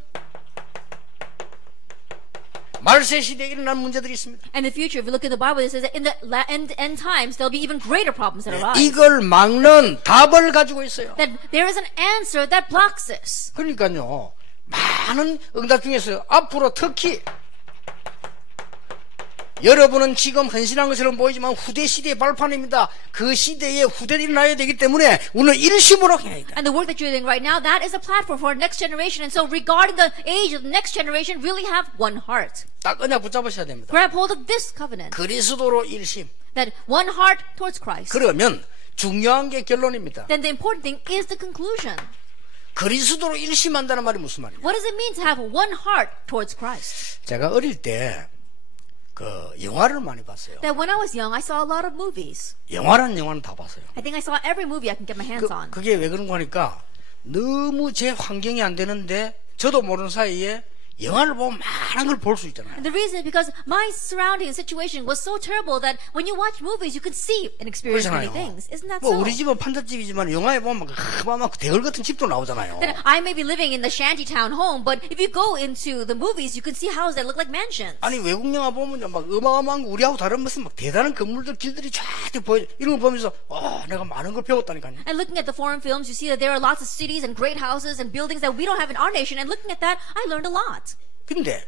말세 시대에 일어난 문제들이 있습니다. And in the future, if you look at the Bible, it says that in the end times, there'll be even greater problems that arise. 이걸 막는 답을 가지고 있어요. That there is an answer that blocks this. 그러니까요. 많은 응답 중에서 앞으로 특히 여러분은 지금 헌신한 것처럼 보이지만 후대 시대의 발판입니다. 그 시대에 후대들이 일어나야 되기 때문에 오늘 일심으로 해야 돼. And the work that you're doing right now, that is a platform for our next generation. And so regarding the age of the next generation, really have one heart. 딱 언약 붙잡으셔야 됩니다. Grab hold of this covenant. 그리스도로 일심. That one heart towards Christ. 그러면 중요한 게 결론입니다. Then the important thing is the conclusion. 그리스도로 일심한다는 말이 무슨 말이에요? What does it mean to have one heart towards Christ? 제가 어릴 때 영화를 많이 봤어요. That when I was young, I saw a lot of movies. 영화는 다 봤어요. I think I saw every movie I can get my hands on. 그게 왜 그런 거니까 너무 제 환경이 안 되는데 저도 모르는 사이에 영화를 보면 많은 걸 볼 수 있잖아요. And the reason is because my surrounding situation was so terrible that when you watch movies, you can see and experience many 그렇잖아요. things. Isn't that 뭐 so? 우리 집은 판잣집이지만 영화에 보면 막 대걸 같은 집도 나오잖아요. That I may be living in the shantytown home, but if you go into the movies, you can see houses that look like mansions. 아니 외국 영화 보면요 막 어마어마한 거 우리하고 다른 무슨 막 대단한 건물들 길들이 쫙 보여 이런 거 보면서 내가 많은 걸 배웠다니까요. And looking at the foreign films, you see that there are lots of cities and great houses and buildings that we don't have in our nation. And looking at that, I learned a lot. 근데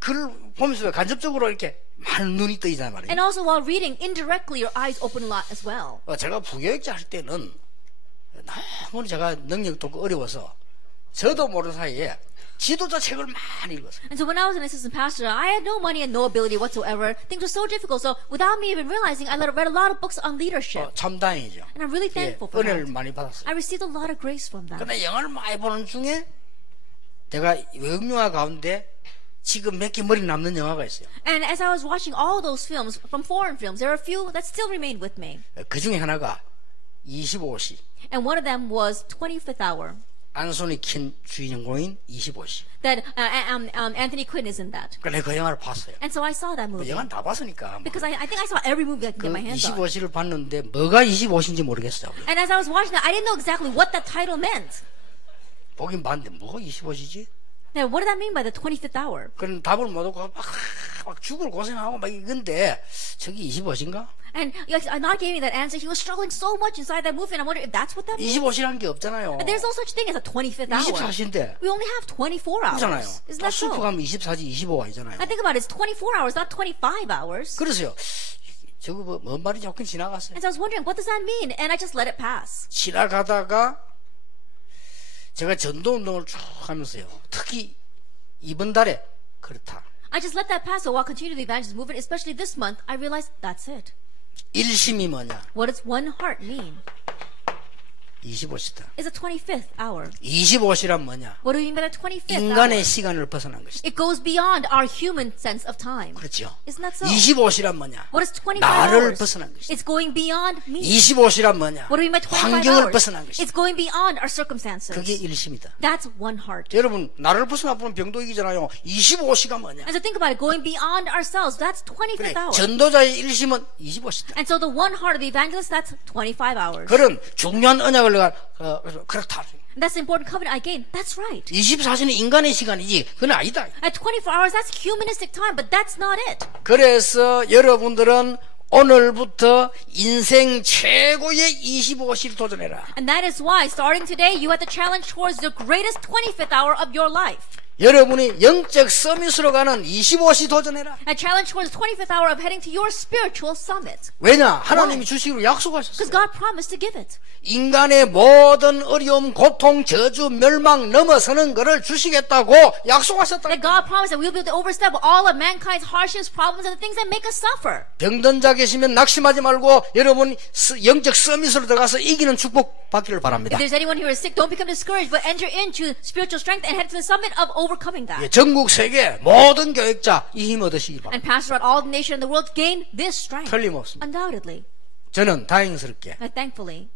글을 보면서 간접적으로 이렇게 많은 눈이 뜨이잖아요 말이에요. And also while reading, indirectly your eyes open a lot as well. 제가 부교육자 할 때는 너무 제가 능력도 없고 어려워서 저도 모르는 사이에 지도자 책을 많이 읽었어요. And so when I was an assistant pastor, I had no money and no ability whatsoever. Things were so difficult. So without me even realizing, I read a lot of books on leadership. 참 다행이죠. And I'm really thankful for 은혜를 that. 많이 받았어요. I received a lot of grace from that. 근데 영화를 많이 보는 중에 내가 외국 영화 가운데 지금 몇 개 머리 남는 영화가 있어요. And as I was watching all those films from foreign films, there are a few that still remain with me. 그 중에 하나가 25시. And one of them was 25th Hour. 안소니 킨 주인공인 25시. That Anthony Quinn is in that. 그래서 그 영화를 봤어요. And so I saw that movie. 영화는 다 봤으니까. Because I think I saw every movie I could 그 get my hands on. 25시를 봤는데 뭐가 25시인지 모르겠어요. And as I was watching that, I didn't know exactly what that title meant. 보긴 봤는데 뭐가 25시지? Now, what did that mean by the 25th hour? 그런 답을 못 얻고 막 죽을 고생하고 막 이건데 저기 25시인가? And not giving me that answer, he was struggling so much inside that movie, and I wonder if that's what that means. 25시라는 게 없잖아요. There's no such thing as a 25th hour. 24시인데. We only have 24 그렇잖아요. hours. Isn't 딱 that 수프 so? 가면 24지 25가 아니잖아요. I think about it, it's 24 hours, not 25 hours. 그래서요. 저거 뭔 말인지 그냥 지나갔어요. And so I was wondering, what does that mean? And I just let it pass. 지나가다가 제가 전도 운동을 쭉 하면서요. 특히 이번 달에 그렇다. I just let that pass. So while continuing the evangelism movement, especially this month, I realized that's it. 일심이 뭐냐? What does one heart mean? 25시다. is the 25th hour. 25시란 뭐냐? What do we mean by the 25th hour? 인간의 시간을 벗어난 것이다. It goes beyond our human sense of time. 그렇죠. Isn't that so? 25시란 뭐냐? What is 25 나를 hours? 벗어난 것이다. It's going beyond me. 25시란 뭐냐? What do we mean by 25 환경을 hours? 벗어난 것이다. It's going beyond our circumstances. 그게 일심이다. That's one heart. 여러분, 나를 벗어나보면 병도 이기잖아요. 25시가 뭐냐? And so think about it, going beyond ourselves, that's 25th 그래, hour. 전도자의 일심은 25시다. And so the one heart of the evangelist, that's 25 hours. 그런 중요한 언약을 내가 그렇다. And that's the important covenant I gained. That's right. 24시는 인간의 시간이지 그건 아니다. At 24 hours, that's humanistic time, but that's not it. 그래서 여러분들은 오늘부터 인생 최고의 25시를 도전해라. And that is why, starting today, you have to challenge towards the greatest 25th hour of your life. 여러분이 영적 서밋으로 가는 25시 도전해라. And challenge towards the 25th hour of heading to your spiritual summit. 왜냐? 하나님이 주시기로 약속하셨어요. Because God promised to give it. 인간의 모든 어려움, 고통, 저주, 멸망 넘어서는 것을 주시겠다고 약속하셨다. That God promised that we'll be able to overstep all of mankind's hardships, problems, and the things that make us suffer. 병든 자 계시면 낙심하지 말고 여러분 영적 서밋으로 들어가서 이기는 축복 받기를 바랍니다. If there's anyone here who is sick, don't become discouraged, but enter into spiritual strength and head to the summit of overcoming that. 예, 전국 세계 모든 교육자 이 힘 얻으시기 바랍니다. And pastors throughout all the nation and the world gain this strength. 틀림없습니다. Undoubtedly. 저는 다행스럽게 And thankfully,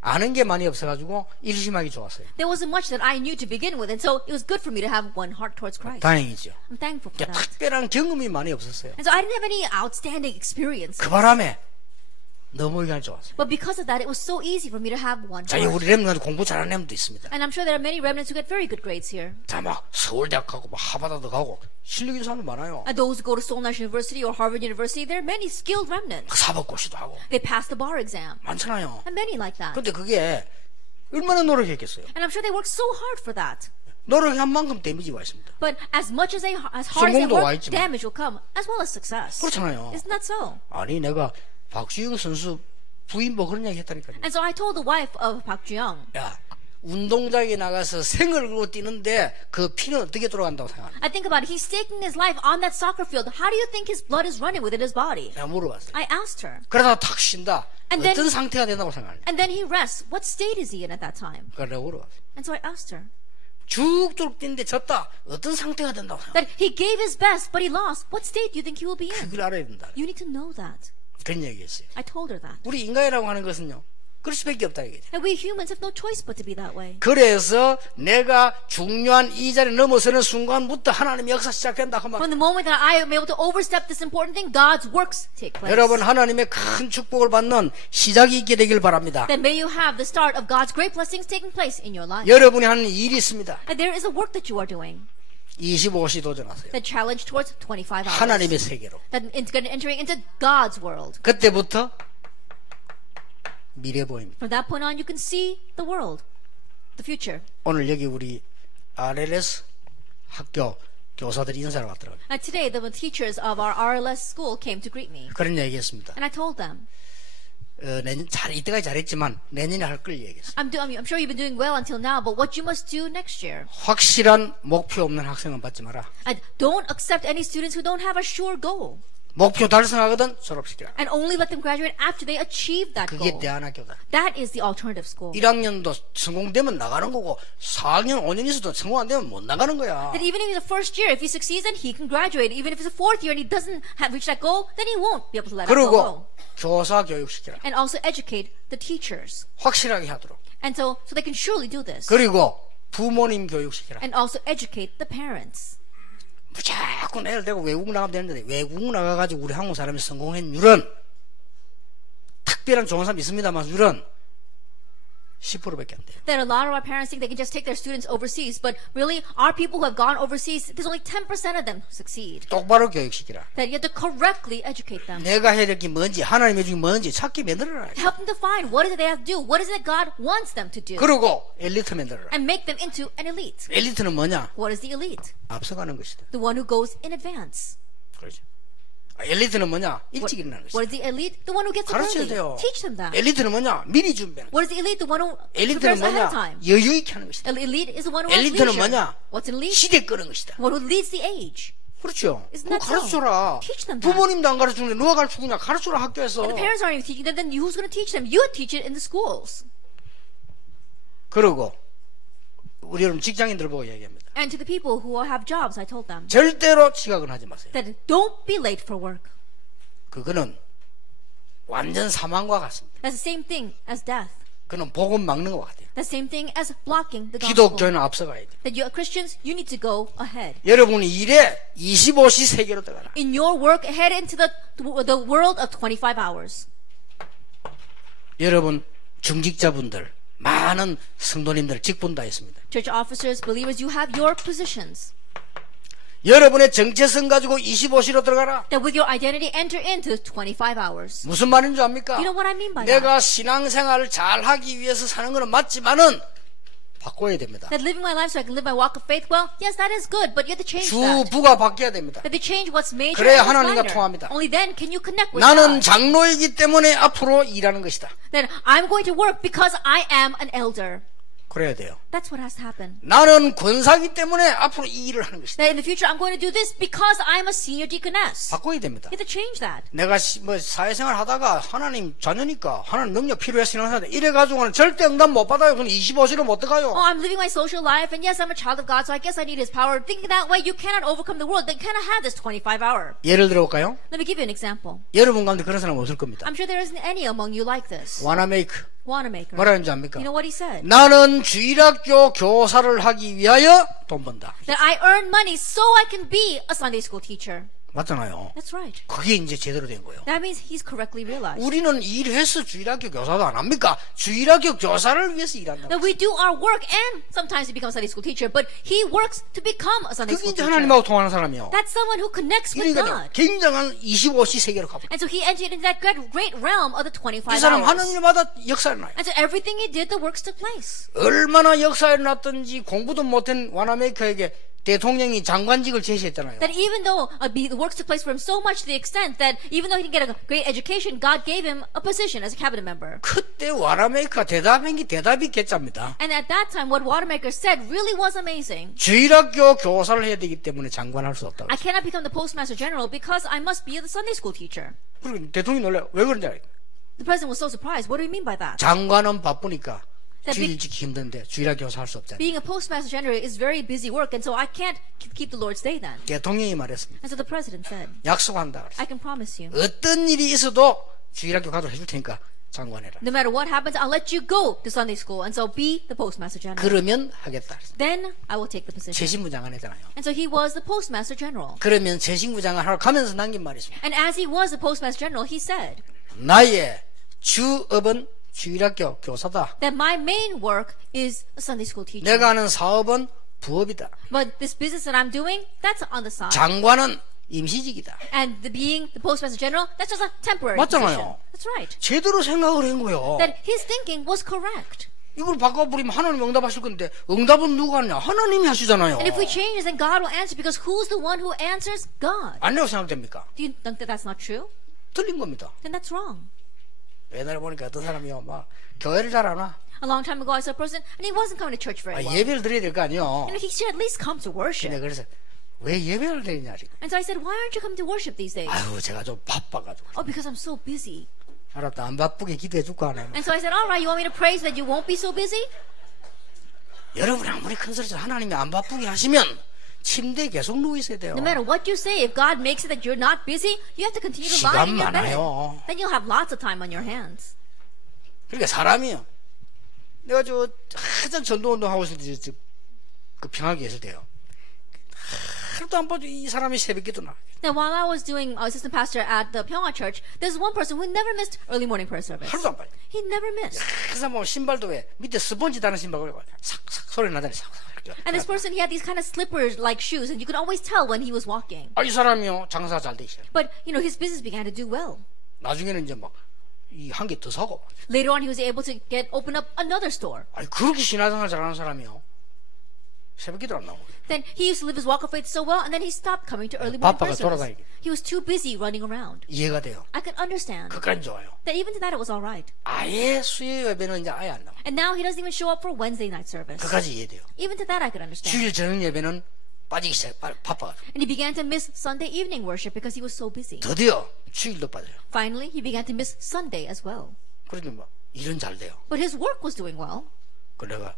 아는 게 많이 없어가지고 일심하기 좋았어요. there wasn't much that I knew to begin with, and so it was good for me to have one heart towards Christ. 다행이죠. I'm thankful for that. 특별한 경험이 많이 없었어요. And so I didn't have any outstanding experience. 그 바람에 너무 그냥 좋았어요. But because of that, it was so easy for me to have one 자, heart. 우리 렘넌트 공부 잘하는 렘도 있습니다. And I'm sure there are many remnants who get very good grades here. 자, 막 서울대학 가고 막 하버드도 가고 실력 있는 사람도 많아요. And those who go to Seoul National University or Harvard University, there are many skilled remnants. 사법고시도 하고 They pass the bar exam. 많잖아요. And many like that. 근데 그게 얼마나 노력했겠어요. And I'm sure they work so hard for that. 노력한 만큼 데미지가 있습니다. But as much as as hard as they 성공도 와 work, 있지만. damage will come, as well as success. 그렇잖아요. Isn't that so? 아니 내가 박주영 선수 부인 뭐 그런 얘기 했다니까요. And so I told the wife of Park Ju-young, 야, 운동장에 나가서 생을 걸고 뛰는데 그 피는 어떻게 돌아간다고 생각하냐? I think about it, he's staking his life on that soccer field. How do you think his blood is running within his body? 내가 물어봤어요. I asked her. 그러다가 탁 쉰다. And 어떤 then- 상태가 된다고 생각하냐? And then he rests. What state is he in at that time? 그래서 내가 물어봤어요. And so I asked her 쭉쭉 뛰는데 졌다. 어떤 상태가 된다고 생각하냐? that he gave his best, but he lost. What state do you think he will be in? 그걸 알아야 된다. You need to know that. 그런 얘기했어요. I told her that. 우리 인간이라고 하는 것은요. 그럴 수밖에 없다 이게. And we humans have no choice but to be that way. 그래서 내가 중요한 이 자리에 넘어서는 순간부터 하나님의 역사 시작된다 그 말. From the moment that I am able to overstep this important thing, God's works take place. 여러분 하나님의 큰 축복을 받는 시작이 있게 되길 바랍니다. Then may you have the start of God's great blessings taking place in your life. 여러분이 하는 일이 있습니다. And there is a work that you are doing. 25시 도전하세요. That challenge towards 25 hours. 하나님의 세계로. That entering into God's world. 그때부터 미래 보입니다. From that point on, you can see the world, the future. 오늘 여기 우리 RLS 학교 교사들이 인사를 왔더라고요. And today, the teachers of our RLS school came to greet me. 그런 얘기했습니다. And I told them, 내년 이때까지 잘했지만 내년에 할 걸 얘기했어요. I'm sure you've been doing well until now, but what you must do next year. 확실한 목표 없는 학생은 받지 마라. And don't accept any students who don't have a sure goal. 목표 달성하거든 졸업시키라. And only let them graduate after they achieve that 그게 goal. 대안학교다. That is the alternative school. 1학년도 성공되면 나가는 거고 4학년 5년 있어도 성공 안 되면 못 나가는 거야. That even if he's the first year, if he succeeds, then he can graduate. Even if it's the fourth year and he doesn't reach that goal, then he won't be able to let that goal 그리고 go. 교사 교육시키라. And also educate the teachers. 확실하게 하도록. And so they can surely do this. 그리고 부모님 교육시키라. And also educate the parents. 무조건 애를 데리고 외국 나가면 되는데 외국 나가가지고 우리 한국 사람이 성공한 율은 특별한 좋은 사람 있습니다만 율은 10%밖에 안 돼요. That a lot of our parents think they can just take their students overseas, but really, our people who have gone overseas, there's only 10% of them who succeed. 똑바로 교육시키라. That you have to correctly educate them. 내가 해야 될 게 뭔지 하나님의 중에 뭔지 찾게 만들어라. Help them to find what is it they have to do, what is it that God wants them to do, 그리고 엘리트 만들어라. and make them into an elite. 엘리트는 뭐냐? What is the elite? 앞서가는 것이다. The one who goes in advance. 그렇죠. 엘리트는 뭐냐? What, 일찍 일어나는 what 것이다. is the elite? The one who gets up 가르쳐야 early. 돼요. Teach them that. 엘리트는 뭐냐? 미리 준비하는 What is the elite? The one who 엘리트는 prepares ahead of 뭐냐? time. 여유 있게 하는 것이다. An elite is the one who has 엘리트는 leisure. 뭐냐? What's an elite? 시대 끄는 것이다. One who leads the age. 그렇죠. Isn't 그거 that so? 가르쳐줘라. Teach them that. 부모님도 안 가르쳐주는데 누가 가르쳐주냐? 가르쳐라 학교에서. And the parents aren't even teaching them, then who's going to teach them? You teach it in the schools. 그리고 우리 여러분 직장인들 보고 얘기합니다. And to the people who have jobs, I told them 절대로 지각은 하지 마세요. that don't be late for work. 그거는 완전 사망과 같습니다. That's the same thing as death. 그는 복음 막는 것 같아요. The same thing as blocking the gospel. 기독교는 앞서가야 돼요. That you Christians, you need to go ahead. 여러분이 일에 25시 세계로 들어가라. In your work, head into the world of 25 hours. 여러분 중직자분들, 많은 성도님들 직분 다 있습니다. Church officers, believers, you have your positions. 여러분의 정체성 가지고 25시로 들어가라. That with your identity, enter into 25 hours. 무슨 말인 줄 압니까? You know what I mean by that? 내가 신앙생활을 잘 하기 위해서 사는 것은 맞지만은 바꿔야 됩니다. That living my life so I can live my walk of faith, well, yes, that is good, but you have to change that. 주부가 바뀌어야 됩니다. That they change what's major 그래야 and what's 하나님과 minor. 통합니다. Only then can you connect with 나는 God. 장로이기 때문에 앞으로 일하는 것이다. That I'm going to work because I am an elder. 그래야 돼요. That's what has to happen. 나는 권사이기 때문에 앞으로 이 일을 하는 것이다. That in the future I'm going to do this because I'm a senior deaconess. 바꿔야 됩니다. You have to change that. 내가 뭐 사회생활 하다가 하나님 자녀니까 하나님 능력 필요해서 신앙생활 이래가지고는 절대 응답 못 받아요. 그럼 25시로 못 들어가요. Oh, I'm living my social life, and yes, I'm a child of God, so I guess I need His power. Thinking that way, you cannot overcome the world. They cannot have this 25-hour. 예를 들어볼까요? Let me give you an example. 여러분 가운데 그런 사람 없을 겁니다. I'm sure there isn't any among you like this. 와나메이크 Wanamaker. 뭐라 했는지 압니까? You know what he said? 나는 주일학교 교사를 하기 위하여 돈 번다. That I earn money so I can be a Sunday school teacher. 맞잖아요. That's right. 그게 이제 제대로 된 거예요. That means he's correctly realized. 우리는 일해서 주일학교 교사도 안 합니까? 주일학교 교사를 위해서 일한다. That we do our work and sometimes we become a Sunday school teacher, but he works to become a Sunday 그게 school 이제 teacher. 하나님하고 통하는 사람이요. That's someone who connects with 그러니까 God. 굉장한 25시 세계로 가버려. And so he entered into that great realm of the 25 이 사람 hours. 하는 일마다 역사를 나요. And so everything he did, the works took place. 얼마나 역사를 났든지 공부도 못한 와나메이커에게 대통령이 장관직을 제시했잖아요. That even though the works took place for him so much to the extent that even though he didn't get a great education, God gave him a position as a cabinet member. 그때 와나메이커가 대답한 게 대답이 개짜입니다. And at that time, what Wanamaker said really was amazing. 주일학교 교사를 해야 되기 때문에 장관할 수 없다고. I cannot become the postmaster general because I must be the Sunday school teacher. 그리고 대통령이 놀래요. 왜 그런지 알아요? The president was so surprised. What do you mean by that? 장관은 바쁘니까 That 주일 지키기 힘든데 주일학교 교사 할 수 없잖아요. Being a postmaster general is very busy work, and so I can't keep the Lord's day then. 대통령이 말했습니다. And so the president said, 약속한다. 그랬어요. I can promise you. 어떤 일이 있어도 주일학교 가도록 해줄 테니까 장관해라. No matter what happens, I'll let you go to Sunday school, and so be the postmaster general. 그러면 하겠다. 그랬어요. Then I will take the position. 재신부 장관 했잖아요. And so he was the postmaster general. 그러면 재신부 장관 하러 가면서 남긴 말이 있습니다. And as he was the postmaster general, he said 나의 주업은 주일학교 교사다. that my main work is a Sunday school teacher. 내가 하는 사업은 부업이다. But this business that I'm doing, that's on the side. 장관은 임시직이다. And being the postmaster general, that's just a temporary 맞잖아요. position. That's right. 제대로 생각을 한 거예요. That his thinking was correct. 이걸 바꿔버리면 하나님 응답하실 건데 응답은 누가 하느냐? 하나님이 하시잖아요. And if we change this, then God will answer because who's the one who answers? God. 아니라고 생각됩니까? Do you think that that's not true? 틀린 겁니다. Then that's wrong. 옛날에 보니까 어떤 사람이요, 막 교회를 잘 안 와. A long time ago, I saw a person, and he wasn't coming to church very well. 예배를 드려야 될 거 아니요. You know, he should at least come to worship. 근데 그래서 왜 예배를 드리냐 지금. And so I said, why aren't you coming to worship these days? 아유, 제가 좀 바빠가지고. Oh, because I'm so busy. 알았다, 안 바쁘게 기도해 줄거 하나요? And so I said, all right, you want me to pray so that you won't be so busy? 여러분이 아무리 큰 소리쳐 하나님이 안 바쁘게 하시면 침대에 계속 누워 있어야 돼요. No matter what you say, if God makes it that you're not busy, you have to continue to lie in your 시간 bed. 많아요. Then you'll have lots of time on your hands. 그러니까 사람이요. 내가 한참 전도운동 하고 있을 때 그 평화기에 있을 때요. 하루도 안 봐도 이 사람이 새벽기도 나. Now, while I was doing assistant pastor at the Pyeongha Church, there's one person who never missed early morning prayer service. 하루도 안 봐요. He never missed. 그 사람 보면 신발도 왜 밑에 스펀지 다는 신발 걸고 삭삭 소리 나잖아요. 삭삭. And this person, he had these kind of slipper-like shoes, and you could always tell when he was walking. 이 사람이요 장사 잘 돼 있어요. But, you know, his business began to do well. 나중에는 이제 막 이 한 개 더 사고. Later on, he was able to open up another store. 그렇게 신앙생활 잘하는 사람이요. 새벽기도 안 나오고. Then he used to live his walk of faith so well, and then he stopped coming to early morning prayer 바빠가 service. 돌아다니게. He was too busy running around. 이해가 돼요. I could understand 그까지 좋아요. that even to that it was all right. 아예 수요 예배는 이제 아예 안 나와. And now he doesn't even show up for Wednesday night service. 그까지 이해돼요. Even to that I could understand. 주일 저녁 예배는 빠지기 시작. 바빠가지고. And he began to miss Sunday evening worship because he was so busy. 드디어 주일도 빠져요. Finally, he began to miss Sunday as well. 그런데 뭐 일은 잘 돼요. But his work was doing well. 그 내가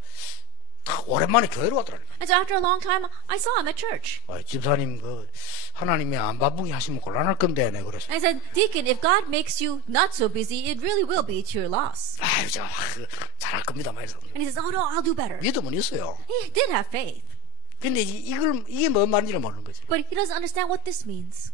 다 오랜만에 교회로 왔더라니까. And so after a long time, I saw him at church. 집사님 그 하나님이 안 바쁘게 하시면 곤란할 건데 내가 그래서. And I said, Deacon, if God makes you not so busy, it really will be to your loss. 아유 저 잘할 겁니다 말해서. And he says, oh no, I'll do better. 믿음은 있어요. He did have faith. 근데 이게 뭔 말인지를 모르는 거지. But he doesn't understand what this means.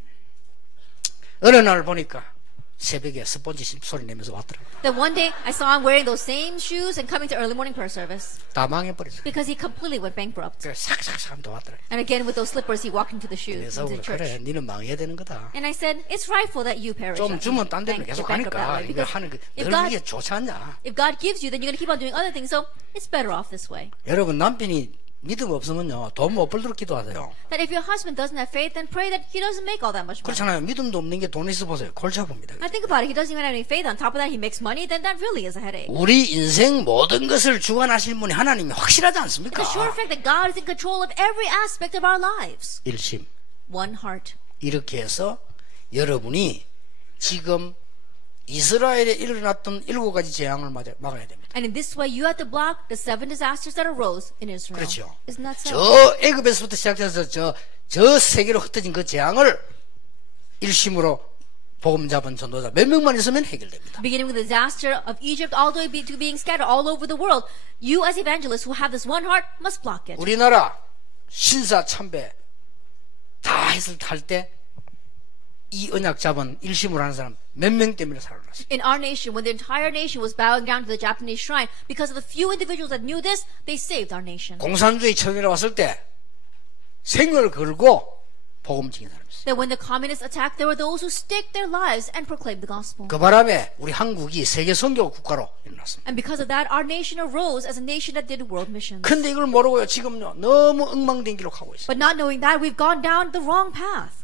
어느 날 보니까 새벽에 스펀지 소리 내면서 왔더라고요. Then one day, I saw him wearing those same shoes and coming to early morning prayer service. 다 망해버렸어요. Because he completely went bankrupt. 그래서 싹싹싹 하면 또 왔더라고요. And again, with those slippers, he walked into the shoe, 그래서 into the church. 그래 니는 망해야 되는 거다. And I said, it's rightful that you perish. 좀 주면 딴 데는 Get 계속 bankrupt that 하니까 way. 이거 Because 하는 if 늘 God, 이게 좋지 않냐. if God gives you, then you're going to keep on doing other things. So it's better off this way. 여러분 남편이 믿음 없으면요 돈 못 벌도록 기도하세요. That if your husband doesn't have faith, then pray that he doesn't make all that much money. 그렇잖아요. 믿음도 없는 게 돈 있어 보세요. 골치 아픕니다. I think about it. He doesn't even have any faith. On top of that, he makes money. Then that really is a headache. 우리 인생 모든 것을 주관하시는 분이 하나님이 확실하지 않습니까? The sure fact that God is in control of every aspect of our lives. 일심. One heart. 이렇게 해서 여러분이 지금 이스라엘에 일어났던 7가지 재앙을 막아야 됩니다. And in this way, you have to block the 7 disasters that arose in Israel. 그렇죠. Isn't that so? 저 애굽에서부터 시작해서 저 세계로 흩어진 그 재앙을 일심으로 복음 잡은 전도자 몇 명만 있으면 해결됩니다. Beginning with the disaster of Egypt all the way to being scattered all over the world, you as evangelists who have this one heart must block it. 우리나라 신사 참배 다 했을 때 이 언약 잡은 일심으로 하는 사람 몇 명 때문에 살아났어요. In our nation, when the entire nation was bowing down to the Japanese shrine, because of the few individuals that knew this, they saved our nation. 공산주의 처음에 왔을 때 생을 걸고 복음 지킨 사람이 있어요. That when the communists attacked, there were those who staked their lives and proclaimed the gospel. 그 바람에 우리 한국이 세계 선교 국가로 일어났습니다. And because of that, our nation arose as a nation that did world missions. 근데 이걸 모르고요. 지금요. 너무 엉망된 길로 가고 있어요. But not knowing that, we've gone down the wrong path.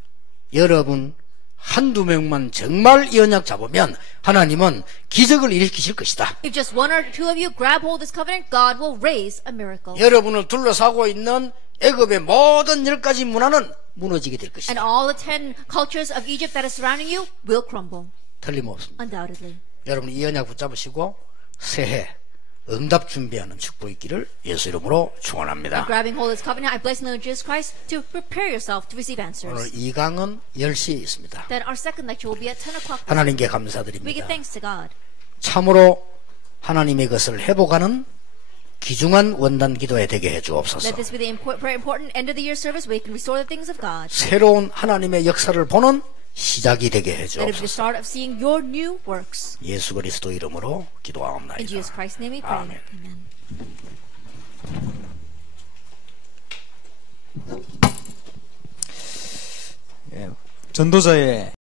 여러분 한두 명만 정말 이 언약 잡으면 하나님은 기적을 일으키실 것이다. If just 1 or 2 of you grab hold of this covenant, God will raise a miracle. 여러분을 둘러싸고 있는 애굽의 모든 10가지 문화는 무너지게 될 것이다. And all the 10 cultures of Egypt that is surrounding you will crumble. 틀림없습니다. Undoubtedly. 여러분 이 언약 붙잡으시고 새해 응답 준비하는 축복이 있기를 예수 이름으로 축원합니다. Grabbing hold of this covenant, I bless in the name of Jesus Christ to prepare yourself to receive answers. 오늘 2강은 10시에 있습니다. Then our second lecture will be at 10 o'clock. 하나님께 We give 감사드립니다. thanks to God. 참으로 하나님의 것을 회복하는 귀중한 원단 기도에 되게 해 주옵소서. Let this be the very important end of the year service where you can restore the things of God. 새로운 하나님의 역사를 보는 시작이 되게 해 Let it be the 주옵소서. start of seeing your new works. 예수 그리스도 이름으로 In 기도하옵나이다. Jesus Christ's name we pray. 아멘. Amen. 전도자의